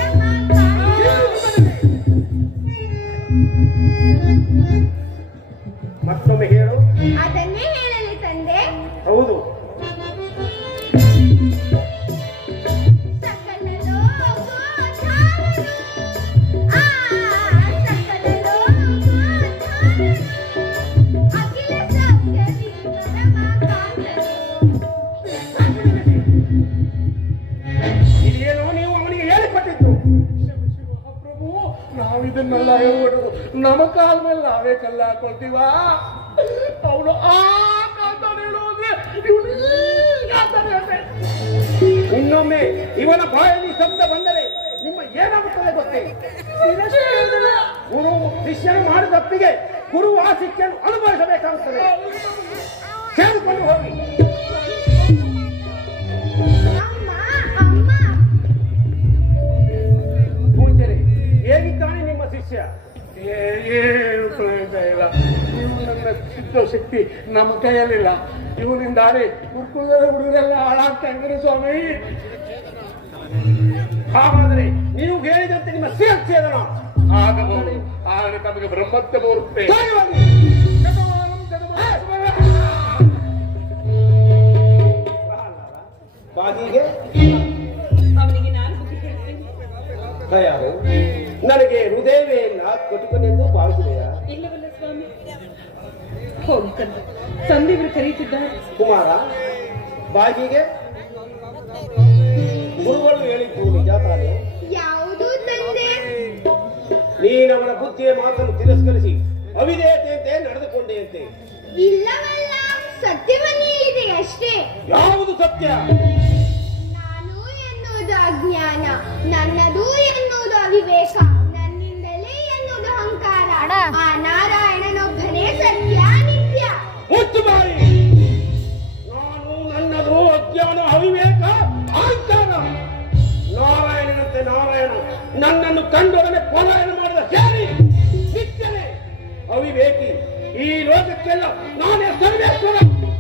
ನಾವು ಇದನ್ನೆಲ್ಲ ಹೇಳ್ಬಿಟ್ಟು ನಮ್ಮ ಕಾಲ ಮೇಲೆ ನಾವೇ ಕಲ್ಲ ಹಾಕೊಳ್ತೀವ. ಅವನು ಆ ಕಾಂತಾನೆ ಹೇಳೋದ್ರೆ ಇವನು ಈ ಕಾಂತಾನೆ ಹೇಳ್ತಾನೆ. ಇನ್ನೊಮ್ಮೆ ಇವನ ಬಾಯಲ್ಲಿ ಶಬ್ದ ಬಂದರೆ ನಿಮ್ಮ ಏನಾಗುತ್ತದೆ ಗೊತ್ತೇ? ಗುರು ಶಿಷ್ಯನು ಮಾಡಿದ ತಪ್ಪಿಗೆ ಗುರು ಆ ಶಿಕ್ಷೆಯನ್ನು ಅನುಭವಿಸಬೇಕಾಗುತ್ತದೆ. ಕೇಳಿಕೊಂಡು ಹೋಗಿ. ಅಮ್ಮ ಅಮ್ಮ ಪೂಜ್ಯರೇ, ಹೇಗಿದ್ದಾನೆ ನಿಮ್ಮ ಶಿಷ್ಯ? ಏನು ಪ್ರಯೋಜನ ಇಲ್ಲ. ಇವನು ನನ್ನ ಸಿದ್ಧ ಶಕ್ತಿ ನಮ್ಮ ಕೈಯಲ್ಲಿಲ್ಲ. ಇವನಿಂದಾರೆ ಗುರುಕುಲದ ಹುಡುಗರೆಲ್ಲ ಹಾಳಾಗ್ತಾ ಇದ್ದಾರೆ ಸ್ವಾಮಿ. ಹಾಗಾದರೆ ನೀವು ಹೇಳಿದಂತೆ ನಿಮ್ಮ ಶಿರಚ್ಛೇದನ ಆಗಬಹುದು. ಆದರೆ ನಮಗೆ ಬ್ರಹ್ಮತ್ವ ಬರುತ್ತೆ. ಬಾಗಿಗೆ ಅವನಿಗೆ ನಾನು ಬುದ್ಧಿ ಹೇಳ್ತೀನಿ. ದಯಾಳು, ನನಗೆ ಹೃದಯವೇ ಇಲ್ಲ ಕೊಟ್ಟುಕೊಂಡೆಂದು ಭಾವಿಸಿದೆಯಾ? ಇಲ್ಲವಲ್ಲ ಸ್ವಾಮಿ. ಹೋಗಿ ಕಂದ, ತಂದೆಯವರು ಕರೀತಿದ್ದಾರೆ. ಕುಮಾರ, ಬಾಗಿಗೆ ಗುರುಗಳು ಹೇಳಿದ್ದು ನಿಜ ತಾನೆ? ಯಾವುದು ತಂದೆ? ನೀನವರ ಬುದ್ಧಿಯ ಮಾತನ್ನು ತಿರಸ್ಕರಿಸಿ ಅವಿಧೇಯತೆಯಂತೆ ನಡೆದುಕೊಂಡೆಯಂತೆ. ಇಲ್ಲವಲ್ಲ, ಸತ್ಯವನ್ನೇ ಇದೆ ಅಷ್ಟೇ. ಯಾವುದು ಸತ್ಯ? ನಾನು ಎನ್ನುವುದು ಅಜ್ಞಾನ, ನನ್ನದು ಎನ್ನುವುದು ಅವಿವೇಕ, ನನ್ನಿಂದಲೇ ಎನ್ನುವುದು ಅಹಂಕಾರ. ಆ ನಾರಾಯಣನೊಬ್ಬನೇ ಸತ್ಯ ನಿತ್ಯ. ಮುಚ್ಚು ಬಾಯಿ. ನಾನು ನನ್ನದು ಅಜ್ಞಾನ, ಅವಿವೇಕ, ಅಹಂಕಾರ. ನಾರಾಯಣನಂತೆ ನಾರಾಯಣ ನನ್ನನ್ನು ಕಂಡೊಡನೆ ಪಲಾಯನ ಮಾಡಿದ ಹೇಳಿ ನಿತ್ಯನೇ ಅವಿವೇಕಿ. ಈ ಲೋಕಕ್ಕೆಲ್ಲ ನಾನೇ ಸರ್ವೇಶ್ವರ,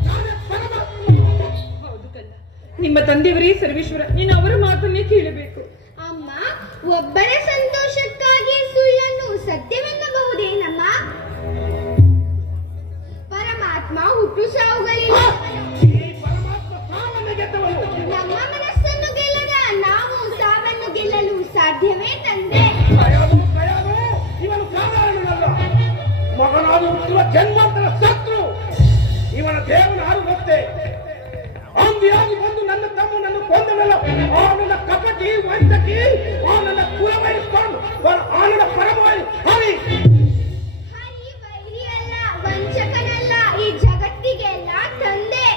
ನಾನೇ ಪರಮಾತ್ಮ. ಹೌದು ಕಂದ, ನಿಮ್ಮ ತಂದೆಯವರೇ ಸರ್ವೇಶ್ವರ. ನೀನು ಅವರ ಮಾತನ್ನೇ ಕೇಳಬೇಕು. ಅಮ್ಮ, ಒಬ್ಬರ ಸಂತೋಷಕ್ಕಾಗಿ ಸುಳ್ಳನ್ನು ಸತ್ಯವೆನ್ನಬಹುದೇನಮ್ಮ? ಪರಮಾತ್ಮ ಹುಟ್ಟು ಸಾವುಗಳಿಲ್ಲ. ಈ ಪರಮಾತ್ಮ ಸಾವನ್ನ ಗೆದ್ದವನು. ನಮ್ಮ ಮನಸ್ಸನ್ನು ಗೆಲ್ಲದ ನಾವು ಸಾವನ್ನು ಗೆಲ್ಲಲು ಸಾಧ್ಯವೇ ತಂದೆ? ಕಯಾದು ಇವನು ಸಾಧಾರಣನಲ್ಲ. ಮಗನಾದ ಹುಟ್ಟುವ ಜನ್ಮಾಂತರ ಶತ್ರು. ಇವನ ದೇವನ ಹಾರು ಗೊತ್ತೇ. ಅಂದಿಯಾಗಿ ಬಂದು ನನ್ನ ತಮ್ಮನನ್ನು ಕೊಂದನಲ್ಲ. ಆ ನನ್ನ ಕಪಟಿ ವಂಚಕಿ, ಆ ನನ್ನ ಕುಲ ವಹಿಸಿಕೊಂಡು ಆ ನನ್ನ ಪರಮಾಯಿ ಹರಿ. ಹರಿ ವೈರಿಯಲ್ಲ, ವಂಚಕನಲ್ಲ, ಈ ಜಗತ್ತಿಗೆಲ್ಲ ತಂದೆ.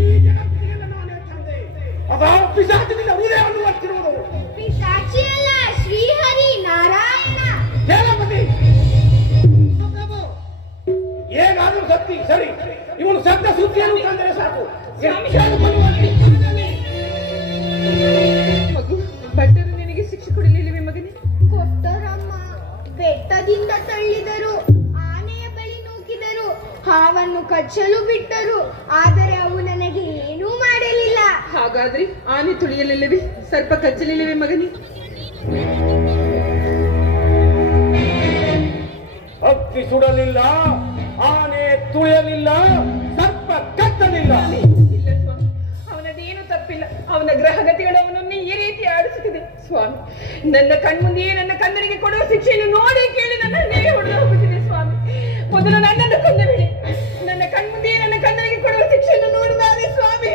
ಈ ಜಗತ್ತಿಗೆಲ್ಲ ನಾನೇ ತಂದೆ. ಅದಾ ಪಿಶಾಚಿನಿಂದ ಹೃದಯವನ್ನು ಬರ್ತಿರುವುದು. ಪಿಶಾಚಿಯಲ್ಲ, ಶ್ರೀಹರಿ ನಾರಾಯಣ. ಹೇಳಪತಿ ಹೇಗಾದ್ರೂ ಸತ್ತಿ ಸರಿ. ಇವನು ಸತ್ಯ ಸುದ್ದಿಯನ್ನು ತಂದರೆ ಸಾಕು. ಮಗು, ಭಟ್ಟರು ನಿನಗೆ ಶಿಕ್ಷೆ ಕೊಡಲಿಲ್ಲವೇ ಮಗನೇ? ಕೊಟ್ಟರಮ್ಮ. ಬೆಟ್ಟದಿಂದ ತಳ್ಳಿದರು, ಆನೆಯ ಬಳಿ ನೂಕಿದರು, ಹಾವನ್ನು ಕಚ್ಚಲು ಬಿಟ್ಟರು, ಆದರೆ ಅವು ನನಗೆ ಏನೂ ಮಾಡಲಿಲ್ಲ. ಹಾಗಾದ್ರೆ ಆನೆ ತುಳಿಯಲಿಲ್ಲವೇ? ಸರ್ಪ ಕಚ್ಚಲಿಲ್ಲವೇ ಮಗನೇ? ಹಕ್ಕಿ ಸುಡಲಿಲ್ಲ, ಆನೆ ತುಳಿಯಲಿಲ್ಲ, ಸರ್ಪ ಕತ್ತಲಿಲ್ಲ. ಇಲ್ಲ ಸ್ವಾಮಿ, ಅವನದೇನು ತಪ್ಪಿಲ್ಲ. ಅವನ ಗ್ರಹಗತಿಗಳು ಅವನನ್ನು ಈ ರೀತಿ ಆಡಿಸುತ್ತಿದೆ ಸ್ವಾಮಿ. ನನ್ನ ಕಣ್ಮುಂದೆಯೇ ನನ್ನ ಕಂದನಿಗೆ ಕೊಡುವ ಶಿಕ್ಷೆಯನ್ನು ನೋಡಿ ಕೇಳಿ ನನ್ನ ನೇಗೆ ಹೊಡೆದು ಹೋಗುತ್ತಿದೆ ಸ್ವಾಮಿ. ಮೊದಲು ನನ್ನನ್ನು ಕೊಂದಬೇಡಿ. ನನ್ನ ಕಣ್ಮುಂದೆಯೇ ನನ್ನ ಕಂದನಿಗೆ ಕೊಡುವ ಶಿಕ್ಷೆಯನ್ನು ನೋಡಿದಾರೆ ಸ್ವಾಮಿ.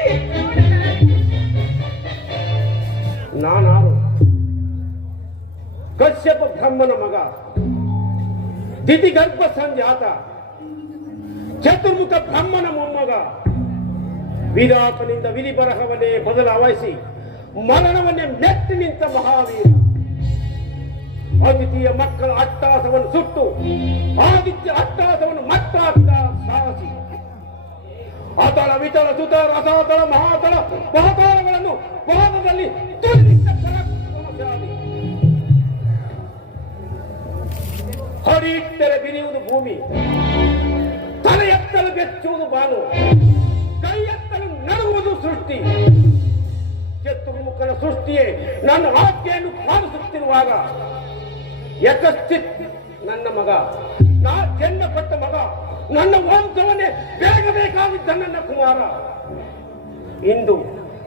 ನಾನಾರು ಕಶ್ಯಪ ಬ್ರಹ್ಮನ ಮಗ, ದಿತಿಗರ್ಭ ಸಂಜಾತ, ಚತುರ್ಮುಖ ಬ್ರಹ್ಮನ ಮೊಮ್ಮಗ. ವಿರಾಟನಿಂದ ವಿಧಿ ಬರಹವನ್ನೇ ಬದಲಾಯಿಸಿ ಮರಣವನ್ನೇ ಮೆಟ್ಟಿ ನಿಂತ ಮಹಾವೀರ. ಅದಿತಿಯ ಮಕ್ಕಳ ಅಟ್ಟಾಸವನ್ನು ಸುಟ್ಟು ಆದಿತ್ಯ ಅಟ್ಟಾಸವನ್ನು ಮಟ್ಟಾಕಿದ ಸಾಹಸಿ. ಅತಳ ವಿತಳ ಸುತ ರಸಾತಳ ಮಹಾತಳ ಪಾತಾಳಗಳನ್ನು ಪಾದದಲ್ಲಿ ತುಳಿದಿದ್ದ ಪರಾಕ್ರಮಶಾಲಿ. ಹರಿಯಿಟ್ಟರೆ ಬಿರಿಯುವುದು ಭೂಮಿ, ತಲೆ ಎತ್ತಲು ಬೆಚ್ಚುವುದು ಬಾನು, ಕೈ ಎತ್ತಲು ನಡುವುದು ಸೃಷ್ಟಿ. ಚತುರ್ಮುಖನ ಸೃಷ್ಟಿಯೇ ನನ್ನ ಆಜ್ಞೆಯನ್ನು ಪಾಲಿಸುತ್ತಿರುವಾಗ ಯಕಶ್ಚಿತ್ ನನ್ನ ಮಗ, ನಾ ಜನ್ಮಪಟ್ಟ ಮಗ, ನನ್ನ ವಂಶವನ್ನೇ ಬೆಳಗಬೇಕಾಗಿದ್ದ ನನ್ನ ಕುಮಾರ ಇಂದು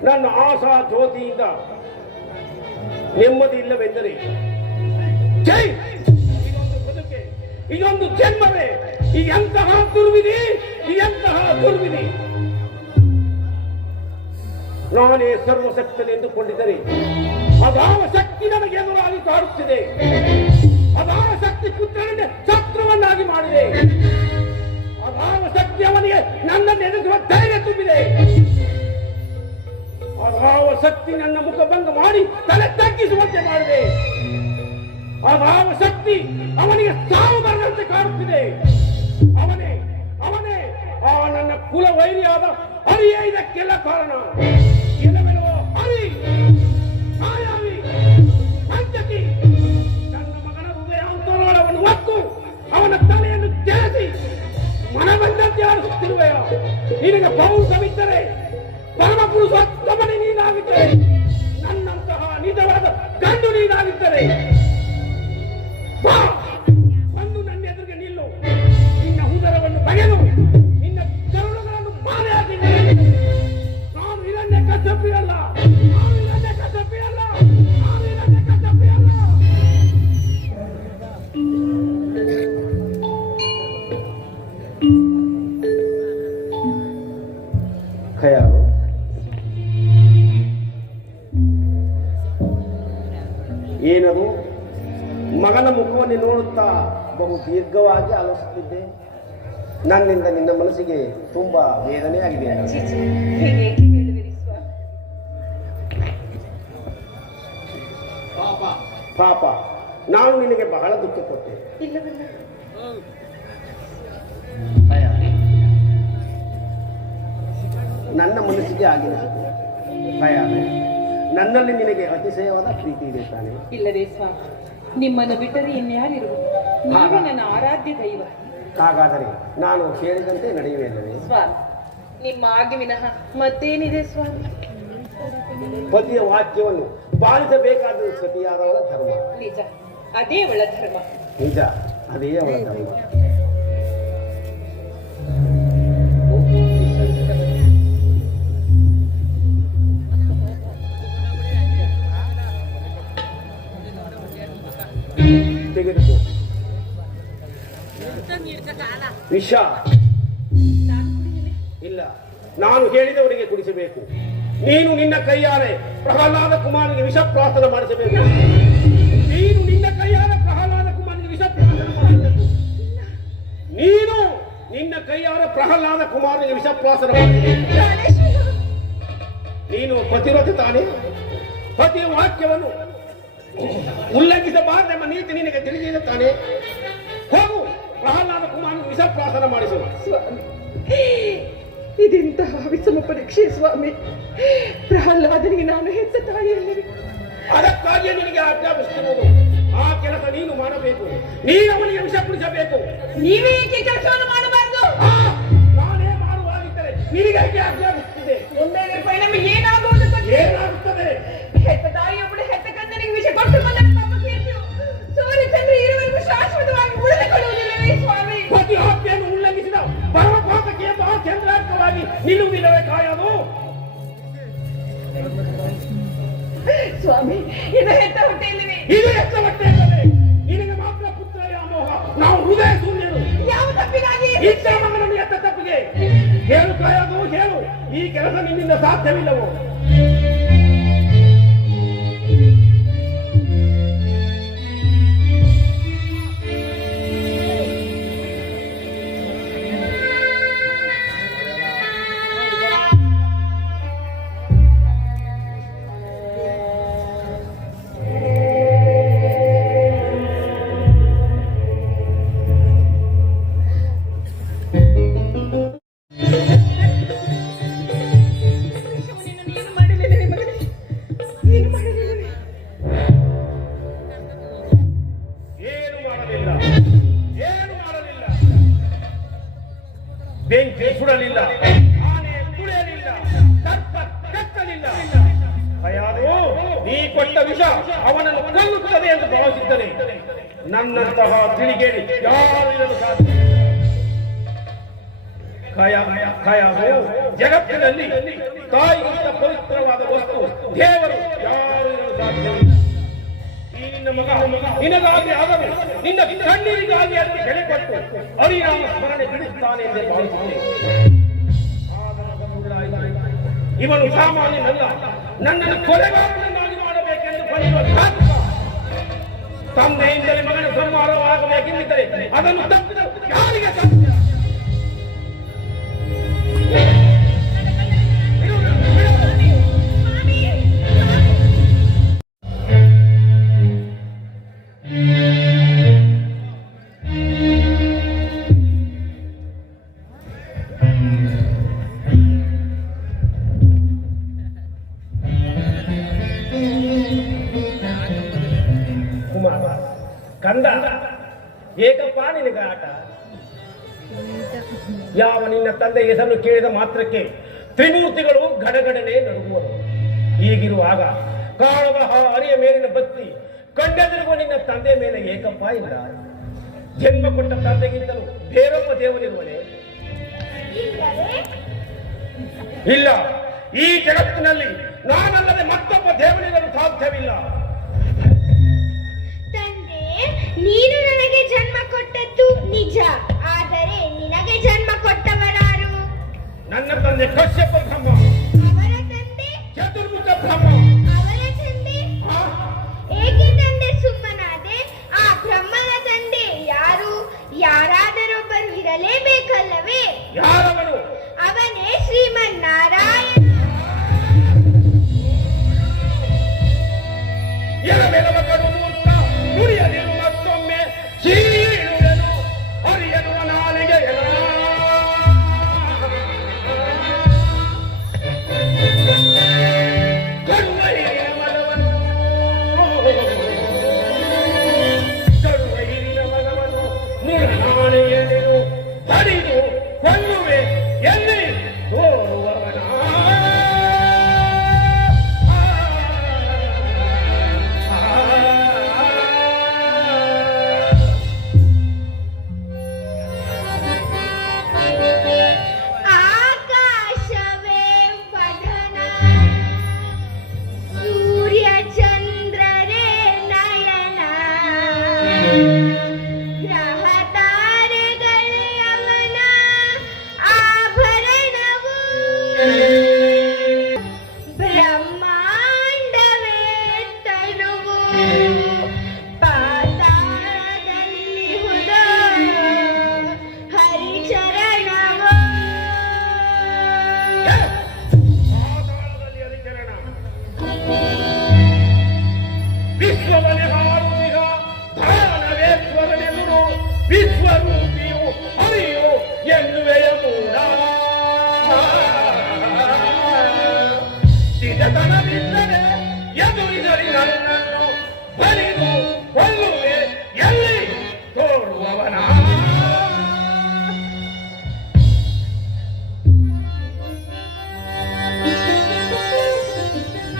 ನನ್ನ ಆಶಾ ಜ್ಯೋತಿಯಿಂದ ನೆಮ್ಮದಿ ಇಲ್ಲವೆಂದರೆ ಜೈ ಇದೊಂದು ಬದುಕೆ, ಇದೊಂದು ಜನ್ಮವೇ, ಈ ಎಂತಹ ದುರ್ವಿಧಿ, ಈ ಎಂತಹ ದುರ್ವಿಧಿ. ನಾನೇ ಸರ್ವಶಕ್ತನೆಂದುಕೊಂಡಿದ್ದರೆ ಅದಾವ ಶಕ್ತಿ ನನಗೆ ಎದುರಾಗಿ ಕಾಡುತ್ತಿದೆ. ಅಭಾವ ಶಕ್ತಿ ಪುತ್ರನನ್ನೇ ಶತ್ರುವನ್ನಾಗಿ ಮಾಡಿದೆ. ಅಭಾವ ಶಕ್ತಿ ಅವನಿಗೆ ನನ್ನನ್ನು ಎದುರಿಸುವ ಧೈರ್ಯ ತುಂಬಿದೆ. ಅಭಾವ ಶಕ್ತಿ ನನ್ನ ಮುಖಭಂಗ ಮಾಡಿ ತಲೆ ತಗ್ಗಿಸುವಂತೆ ಮಾಡಿದೆ. ಅಭಾವ ಶಕ್ತಿ ಅವನಿಗೆ ಸಾವು ಬರದಂತೆ ಕಾಡುತ್ತಿದೆ. ಅವನೇ ಅವನೇ ಆ ನನ್ನ ಕುಲ ವೈರಿಯಾದ ಹರಿಯೇ ಇದಕ್ಕೆಲ್ಲ ಕಾರಣ. ಕೆಲವೆಲ್ಲೋ ಹರಿ ಮಾಯಾವಿ ಪಂಚಕಿ ನನ್ನ ಮಗನ ಹೃದಯಾಂತರಾಳವನ್ನು ಹೊತ್ತು ಅವನ ತಲೆಯನ್ನು ತೆರೆಸಿ ಮನಬಂದಂತೆ ಆಡಿಸುತ್ತಿರುವೆಯ. ನಿನಗೆ ಪೌರುಷವಿದ್ದರೆ ಪರಮಪುರುಷೋತ್ತಮನೇ ನೀನಾಗಿದ್ದರೆ, ನನ್ನಂತಹ ನಿಜವಾದ ಗಂಡು ನೀನಾಗಿದ್ದರೆ ಬಂದು ನನ್ನ ಎದುರಿಗೆ ನಿಲ್ಲು. ನಿನ್ನ ಉದರವನ್ನು ಬಗೆದು ನಿನ್ನ ಕರುಳುಗಳನ್ನು ಮಾಲೆಯಾಗಿ ನಾನು ಇದನ್ನೇ ಕಸಪಿಯಲ್ಲ, ನಾನು ಇದನ್ನೇ ಕಸಪಿಯಲ್ಲ, ನಾನು ಇದನ್ನೇ ಕಸಪಿಯಲ್ಲ. ಖಯಾಲು, ಏನದು? ಮಗನ ಮುಖವನ್ನು ನೋಡುತ್ತಾ ಬಹು ದೀರ್ಘವಾಗಿ ಆಲೋಚಿಸುತ್ತಿದ್ದೆ. ನನ್ನಿಂದ ನಿನ್ನ ಮನಸ್ಸಿಗೆ ತುಂಬಾ ವೇದನೆ ಆಗಿದೆ. ಹೀಗೇಕೆ ಹೇಳುವಿರಿ ಸ್ವಾಮಿ? ಪಾಪ, ನಾನು ನಿನಗೆ ಬಹಳ ದುಃಖ ಕೊಟ್ಟೆ. ಇಲ್ಲವಲ್ಲ, ನನ್ನ ಮನಸ್ಸಿಗೆ ಆಗಿನ ಖಯಾಲೆ, ನನ್ನಲ್ಲಿ ನಿನಗೆ ಅತಿಶಯವಾದ ಪ್ರೀತಿ ಇದೆ ತಾನೆ? ಇಲ್ಲದೆ ಸ್ವಾಮಿ, ನಿಮ್ಮನ್ನು ಬಿಟ್ಟರೆ ಇನ್ಯಾರಿರುವುದು? ನೀವೇ ನನ್ನ ಆರಾಧ್ಯ ದೈವ. ಹಾಗಾದರೆ ನಾನು ಹೇಳಿದಂತೆ ನಡೆಯುವೆಲ್ಲವೇ? ಸ್ವಾಮಿ, ನಿಮ್ಮ ಆಗಿ ವಿನಃ ಮತ್ತೇನಿದೆ ಸ್ವಾಮಿ? ಪತಿಯ ವಾಕ್ಯವನ್ನು ಪಾಲಿಸಬೇಕಾದ ಸತಿಯಾದವರ ಧರ್ಮ. ನಿಜ, ಅದೇ ಒಳ ಧರ್ಮ. ನಿಜ, ಅದೇ ಅವಳ ಧರ್ಮ. ತೆಗೆದುಕೋ. ವಿಷ ಇಲ್ಲ, ನಾನು ಹೇಳಿದವರಿಗೆ ಕುಡಿಸಬೇಕು. ನೀನು ನಿನ್ನ ಕೈಯಾರೆ ಪ್ರಹ್ಲಾದ ಕುಮಾರನಿಗೆ ವಿಷ ಪ್ರಾರ್ಥನೆ ಮಾಡಿಸಬೇಕು. ನೀನು ನಿನ್ನ ಕೈಯಾರೆ ಪ್ರಹ್ಲಾದ ಕುಮಾರನಿಗೆ ವಿಷ ಪ್ರಾರ್ಥನೆ ಮಾಡಬೇಕು. ನೀನು ನಿನ್ನ ಕೈಯಾರೆ ಪ್ರಹ್ಲಾದ ಕುಮಾರನಿಗೆ ವಿಷ ಪ್ರಾರ್ಥನೆ ಮಾಡಬೇಕು. ನೀನು ಪತಿವ್ರತೆ ತಾನೇ? ಪತಿಯ ವಾಕ್ಯವನ್ನು ಉಲ್ಲಂಘಿಸಬಾರದೆಂಬ ನೀತಿ ನಿನಗೆ ತಿಳಿದಿದೆ ತಾನೆ? ಹೋಗು, ಪ್ರಹ್ಲಾದ ಕುಮಾರನಿಗೆ ವಿಷ ಪ್ರಾರ್ಥನೆ ಮಾಡಿಸು. ಸ್ವಾಮಿ, ಇದೆಂತಹ ವಿಷಮ ಪರೀಕ್ಷೆ ಸ್ವಾಮಿ. ಪ್ರಹ್ಲಾದನಿಗೆ ನಾನು ಹೆತ್ತ ತಾಯಿಯಲ್ಲಿ ಅದಕ್ಕಾಗಿಯೇ ನಿನಗೆ ಆಜ್ಞಾಪಿಸುತ್ತಿರುವುದು. ಆ ಕೆಲಸ ನೀನು ಮಾಡಬೇಕು. ನೀನು ಅವನಿಗೆ ವಿಷ ಕುಡಿಸಬೇಕು. ನೀವೇ ಏಕೆ ಕೆಲಸವನ್ನು ಮಾಡಬಾರದು? ನಾನೇ ಮಾಡುವಾಗಿದ್ದರೆ ನಿನಗೆ ಹೇಗೆ ಆಜ್ಞಾಪಿಸುತ್ತಿದೆ? ಮುಂದೆ ಪರಿಣಾಮ ಏನಾಗುವುದು? ಏನಾಗುತ್ತದೆ? ಹೆತ್ತ ತಾಯಿಯೊಬ್ಬಳು ಹೆತ್ತ ಕಂದನಿಗೆ ವಿಷ ಕೊಟ್ಟು ಬಂದ ತಮ್ಮ ಕೀರ್ತಿಯು ಸೂರ್ಯಚಂದ್ರ ಇರುವರೆಗೂ ಶಾಶ್ವತವಾಗಿ ಉಳಿದುಕೊಳ್ಳುವುದಿಲ್ಲವೇ ಸ್ವಾಮಿ? ಪತಿ ಆಜ್ಞೆಯನ್ನು ಉಲ್ಲಂಘಿಸಿದ ಪರಮಪಾತಕ್ಕೆ ಚಂದ್ರಾರ್ಕವಾಗಿ ನಿಲ್ಲುವುದಿಲ್ಲವೇ ಕಾಯದು? ಸ್ವಾಮಿ, ಇದು ಹೆತ್ತ ಹೊಟ್ಟೆಯಲ್ಲಿವೆ. ಇದು ಹೆತ್ತ ಹೊಟ್ಟೆಯಲ್ಲವೇ? ನಿನಗೆ ಮಾತ್ರ ಪುತ್ರ ವ್ಯಾಮೋಹ. ನಾವು ಹೃದಯ ಶೂನ್ಯರು. ಯಾವ ತಪ್ಪಿಗಾಗಿ? ಇಷ್ಟ ಮಗನನ್ನು ಎತ್ತ ತಪ್ಪಿಗೆ ಹೇಳು ಕಾಯದು, ಹೇಳು. ಈ ಕೆಲಸ ನಿನ್ನಿಂದ ಸಾಧ್ಯವಿಲ್ಲವೋ? ಬೆಂಕಿ ಸುಡಲಿಲ್ಲ, ಆನೆ ತುಳಿಯಲಿಲ್ಲ, ಸರ್ಪ ಕತ್ತಲಿಲ್ಲ. ಭಯಾದು ನೀ ಕೊಟ್ಟ ವಿಷ ಅವನನ್ನು ಕೊಲ್ಲುತ್ತದೆ ಎಂದು ಭಾವಿಸಿದ್ದರೆ ನನ್ನಂತಹ ತಿಳಿಗೇಡಿ ಯಾರು ಇರಲು ಸಾಧ್ಯ? ಖಯಾದು ಜಗತ್ತಿನಲ್ಲಿ ತಾಯಿಗಿಂತ ಪವಿತ್ರವಾದ ವಸ್ತು ದೇವರು ಯಾರು ಇರಲು ಸಾಧ್ಯವಿಲ್ಲ. ಈ ನಿನ್ನ ಮಗ ನಿನಗಾಗಿ ಆದರೂ ನಿನ್ನ ಕಣ್ಣೀರಿಗಾಗಿ ಅದಕ್ಕೆ ಬೆಲೆ ಕೊಟ್ಟು ಹರಿನಾಮ ಸ್ಮರಣೆ ಬಿಡುತ್ತಾನೆ ಎಂದೇ ಭಾವಿಸುತ್ತೇನೆ. ಇವನು ಸಾಮಾನ್ಯನಲ್ಲ, ನನ್ನನ್ನು ಕೊಲೆಗಾರನನ್ನಾಗಿ ಮಾಡಬೇಕೆಂದು ಬಂದಿರುವ ತಂದೆಯಿಂದಲೇ ಮಗನ ಸಂಹಾರವಾಗಬೇಕೆಂದಿದ್ದರೆ ಅದನ್ನು ತಪ್ಪಿದ ಯಾರಿಗೆ ಸಾಧ್ಯ? ಕುಮಾರ ಕಂದ, ಏಕಪ್ಪ ನಿನಗ ಆಟ? ಯಾವ ನಿನ್ನ ತಂದೆ ಹೆಸರನ್ನು ಕೇಳಿದ ಮಾತ್ರಕ್ಕೆ ತ್ರಿಮೂರ್ತಿಗಳು ಗಡಗಡನೆ ನಡುಗುವರು. ಹೀಗಿರುವಾಗ ಕಾಣುವ ಹರಿಯ ಮೇಲಿನ ಭಕ್ತಿ ಕಂಡೆದಿರುವ ನಿನ್ನ ತಂದೆ ಮೇಲೆ ಏಕಪ್ಪ ಇಲ್ಲ. ಜನ್ಮ ಕೊಟ್ಟ ತಂದೆಗಿಂತಲೂ ಬೇರೊಬ್ಬ ದೇವನಿರುವನೇ? ಇಲ್ಲ, ಈ ಜಗತ್ತಿನಲ್ಲಿ ನಾನಲ್ಲದೆ ಮತ್ತೊಬ್ಬ ದೇವನಿರಲು ಸಾಧ್ಯವಿಲ್ಲ. ತಂದೆ, ನೀನು ನನಗೆ ಜನ್ಮ ಕೊಟ್ಟದ್ದು ನಿಜ, ಆದರೆ ನಿನಗೆ ಜನ್ಮ ಕೊಟ್ಟವರಾರು? ನನ್ನ ತಂದೆ ಕಶ್ಯಪ ಬ್ರಹ್ಮ. ಅವರ ತಂದೆ ಚತುರ್ಮುಖ ಬ್ರಹ್ಮ. ಅವರ ತಂದೆ ಏಕೆ ತಂದೆ ಸುಮ್ಮನಾದೆ? ಆ ಬ್ರಹ್ಮನ ತಂದೆ ಯಾರು? ಯಾರಾದರೊಬ್ಬರು ಇರಲೇಬೇಕಲ್ಲವೇ? ಯಾರವನು? ಅವನೇ ಶ್ರೀಮನ್ನಾರಾಯಣ. ಎಲವೆಲವ ಕಡು ಮೂರ್ಖ, ನುಡಿಯದಿರು ಮತ್ತೊಮ್ಮೆ ಸೀಳುವೆನು ಹರಿಯನುವ ನಾಲಿಗೆ ಕರುವೈರಿನ ಮಗವನು ಮುರನಾಣೆಯನು ಹರಿದು ಕೊಲ್ಲುವೆ ಎಲ್ಲಿ ತೋರುವವನ. ಆಕಾಶವೇ ವದನ, ಸೂರ್ಯ ಚಂದ್ರರೇ ನಯನ, ಗ್ರಹ ತಾರೆಗಳೇ ಅವನ ಆಭರಣವು, ಬ್ರಹ್ಮಾಂಡವೇ ತನುವು, ಪಾತಾಳದಲ್ಲಿ ಹುದ ಹರಿಚರಣವು. ಪಾತಾಳದಲ್ಲಿ ಹರಿಚರಣ, ವಿಶ್ವದಲ್ಲಿ ಹಾರುತ್ತಿಗ ಧಾನವೇಶ್ವರನೆಂದು ವಿಶ್ವರೂಪಿಯು ಹರಿಯು ಎನ್ನುವೆಯ ಮೂಲ. ನಿಜತನವಿದ್ದರೆ ಎದುರಿಸಲಿ ನನ್ನನ್ನು ಬರಿದು ಕೊಲ್ಲುವೆ ಎಲ್ಲಿ ತೋರುವವನ.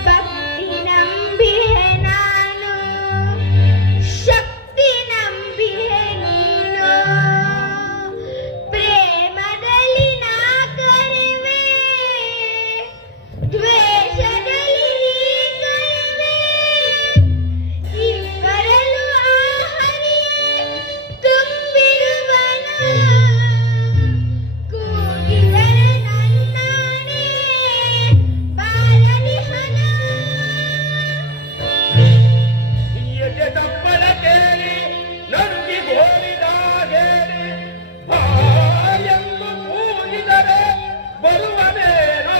ಭಕ್ತಿ ನಂಬಿಹೆ ನಾನು, ಶಕ್ತಿ ನಂಬಿಹೆ ನೀನು, ಪ್ರೇಮದಲ್ಲಿ ನಾ ಕರೆವೆ, ದ್ವೇಷದಲ್ಲಿ ನೀ ಕರೆವೆ. ಇಬ್ಬರಲ್ಲೂ ಆ ಹರಿಯೇ ತುಂಬಿರುವನು, ಕೂಗಿದರೆ ನನ್ನಾಣೆ ಬಾರಲಿ ಹನ. ಎದೆ ತಪ್ಪಲ ಕೇಳಿ ನಡುಗಿ ಹೋಲಿದಾಗೇರಿ ಬಾ ಎಂದು ಕೂಗಿದರೆ ಬರುವನೇನೋ.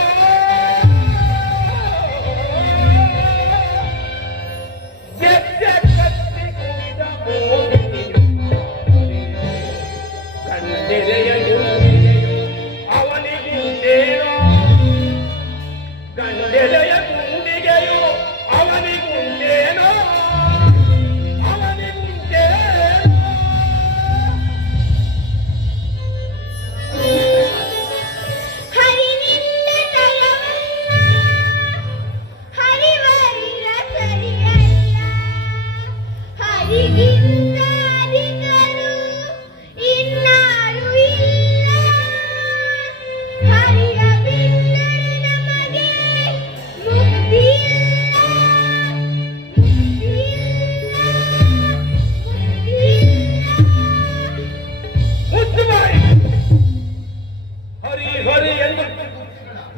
ಗೆದ್ದೆ ಕತ್ತಿ ಕುಡಿದ ಮೋಹಿನಿಯು ಗಂಡೆದೆಯ ಗುಂಡಿಗೆಯು ಅವನಿಗುಂಡೇನೋ. ಗಂಡೆದೆಯ ಗುಂಡಿಗೆಯು ಅವನಿಗುಂಡೇನೋ. ಹರಿನಿಂದ ಜಯವಲ್ಲ, ಹರಿವರಿಯ ಸರಿಯಲ್ಲ, ಹರಿಗಿಂತ ಅಧಿಕರು ಇನ್ನಾರು ಇಲ್ಲ. ಹರಿಯ ಬಿಟ್ಟರೆ ನಮಗೆ ಮುಕ್ತಿಯಿಲ್ಲ, ಮುಚ್ಚುಮಾರಿ. ಹರಿ ಹರಿ ಎಂದು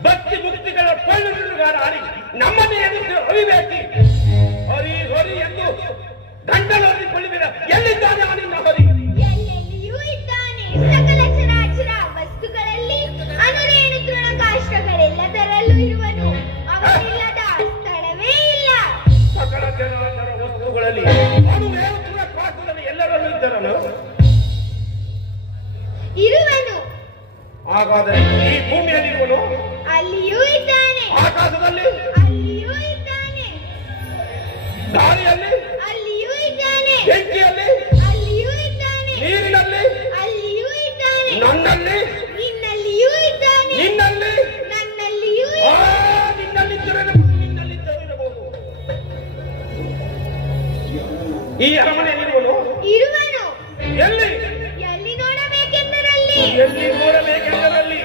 ಭಕ್ತಿ ಮುಕ್ತಿಗಳ ಕೊಳ್ಳುಗಾರ ಆಡಿ ನಮ್ಮನ್ನೇ ಎದುರಿಸಿ ಅವಿವೇಕಿ. ಹರಿ ಹರಿ ಎಂದು ಗಂಡನಲ್ಲಿ ಹಾಗಾದರೆ ಈ ಭೂಮಿಯಲ್ಲಿರುವನು, ಅಲ್ಲಿಯೂ ಇದ್ದಾನೆ, ಆಕಾಶದಲ್ಲಿ, ಅಲ್ಲಿಯೂ ಇದ್ದಾನೆ, ಗಾಳಿಯಲ್ಲಿ, ಅಲ್ಲಿಯೂ ಇದ್ದಾನೆ, ಬೆಂಕಿಯಲ್ಲಿ, ಅಲ್ಲಿಯೂ ಇದ್ದಾನೆ, ನೀರಿನಲ್ಲಿ, ಅಲ್ಲಿಯೂ ಇದ್ದಾನೆ, ನನ್ನಲ್ಲಿ, ನಿನ್ನಲ್ಲಿಯೂ ಇದ್ದಾನೆ, ನಿನ್ನಲ್ಲಿ, ನನ್ನಲ್ಲಿಯೂ ಆ, ಇದ್ದಾನೆ. ನಿನ್ನಲ್ಲಿದ್ದರೂ ಇರಬಹುದು. ಈ ಅರಮನೆಯಲ್ಲಿರುವನು ಇರುವನು, ಎಲ್ಲಿ ಎಲ್ಲಿ ನೋಡಬೇಕೆಂದರಲ್ಲಿ, ಎಲ್ಲಿ ನೋಡಬೇಕೆಂದರಲ್ಲಿ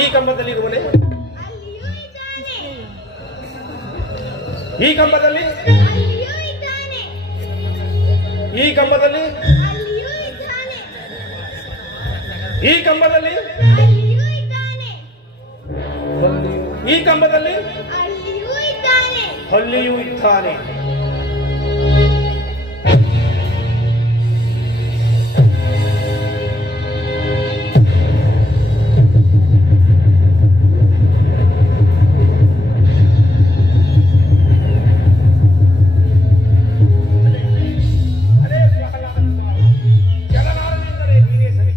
ಈ ಕಂಬದಲ್ಲಿರುವನೇ, ಅಲ್ಲಿಯೂ ಇದ್ದಾನೆ, ಈ ಕಂಬದಲ್ಲಿ, ಅಲ್ಲಿಯೂ ಇದ್ದಾನೆ, ಈ ಕಂಬದಲ್ಲಿ, ಅಲ್ಲಿಯೂ ಇದ್ದಾನೆ, ಈ ಕಂಬದಲ್ಲಿ, ಅಲ್ಲಿಯೂ ಇದ್ದಾನೆ, ಈ ಕಂಬದಲ್ಲಿ, ಅಲ್ಲಿಯೂ ಇದ್ದಾನೆ. ಅಲ್ಲಿಯೂ ಇದ್ದಾನೆ. ಜಲನಾರನೆಂದರೆ ನೀನೇ ಸರಿ.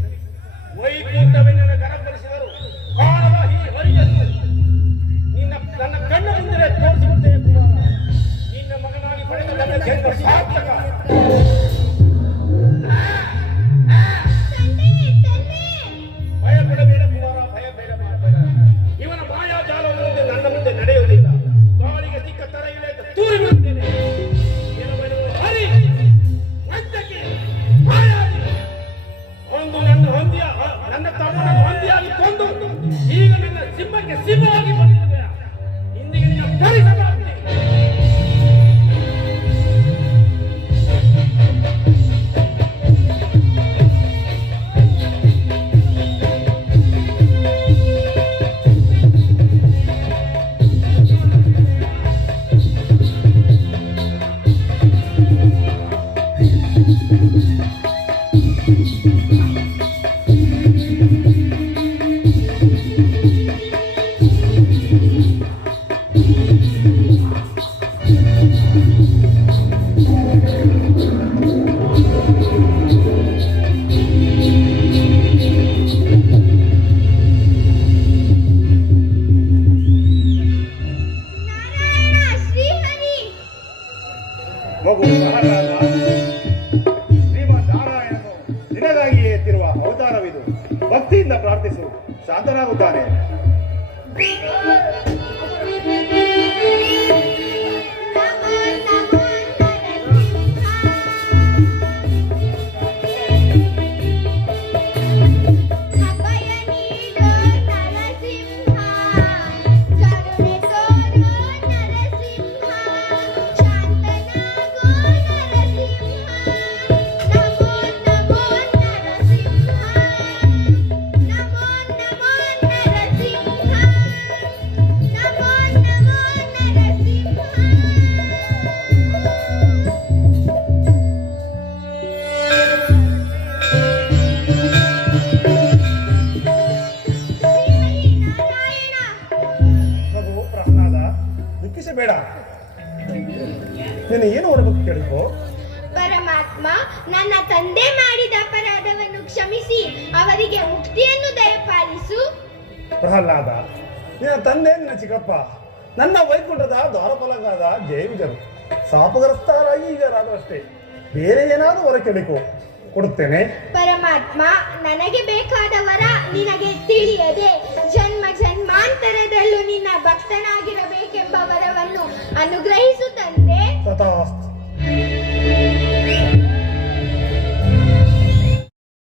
ವೈಕುಂಠವೆನ್ನ ಗರಪಡಿಸಿದರು ಕಾಣದ ಈ ಹರಿಯನ್ನು ನನ್ನ ಕಣ್ಣ ಮುಂದೆ ತೋರಿಸಿಬಿಟ್ಟೆ ಕುಮಾರ. ನಿನ್ನ ಮಗನಾಗಿ ಪಡೆದ ನನ್ನ ಜನ್ಮ ಸಾರ್ಥಕ. ಭಯ ಪಡಬೇಡ ಕುಮಾರ, ಭಯ ಬೇಡ ಮಾಡಬೇಡ. ಇವನ ಮಾಯಾಜಾಲವು ಮುಂದೆ ನನ್ನ ಮುಂದೆ ನಡೆಯುವುದಿಲ್ಲ. ಗಾಳಿಗೆ ಸಿಕ್ಕ ತರಗಿಲೆ ತೂರಿ ಬಿಡುತ್ತೇನೆ. ಕೆಲವರು ಹರಿ ವಂಚಕಿ ಮಾಯಾವಿ ಒಂದು ನನ್ನ ತಮ್ಮನನ್ನು ಹಂದಿಯಾಗಿ ಕೊಂದು ಈಗ ನನ್ನ ಸಿಂಹಕ್ಕೆ ಸಿಂಹವಾಗಿ ಬಂದಿರುವೆ. ಇಂದಿಗೆ ನಿನ್ನ ಧರಿಸಬಾರದು. ಮಗು ಮಹಾರಾಜ, ಶ್ರೀಮನ್ ನಾರಾಯಣನು ನಿನಗಾಗಿಯೇ ಎತ್ತಿರುವ ಅವತಾರವಿದು. ಭಕ್ತಿಯಿಂದ ಪ್ರಾರ್ಥಿಸು, ಶಾಂತನಾಗುತ್ತಾನೆ. ನೀನು ಏನು ಹೊರಬೇಕು ಕೇಳಿಕೋ. ಪರಮಾತ್ಮ, ನನ್ನ ತಂದೆ ಮಾಡಿದ ಅಪರಾಧವನ್ನು ಕ್ಷಮಿಸಿ ಅವರಿಗೆ ಮುಕ್ತಿಯನ್ನು ದಯಪಾಲಿಸು. ಪ್ರಹ್ಲಾದ, ನಿನ್ನ ತಂದೆ ನಿನ್ನ ಚಿಕ್ಕಪ್ಪ ನನ್ನ ವೈಕುಂಠದ ದ್ವಾರಪಾಲಕರಾದ ಜಯವಿಜರು ಶಾಪಗ್ರಸ್ತರಾಗಿ ಈಗ ಅಷ್ಟೇ. ಬೇರೆ ಏನಾದರೂ ಹೊರ ಕೇಳಿಕೋ, ಕೊಡುತ್ತೇನೆ. ಪರಮಾತ್ಮ, ನನಗೆ ಬೇಕಾದ ವರ ನಿನಗೆ ತಿಳಿಯದೆ ಜನ್ಮ ಜನ್ಮಾಂತರದಲ್ಲೂ ನಿನ್ನ ಭಕ್ತನಾಗಿರಬೇಕೆಂಬ ವರವನ್ನು ಅನುಗ್ರಹಿಸು ತಂದೆ. ತಥಾಸ್ತು.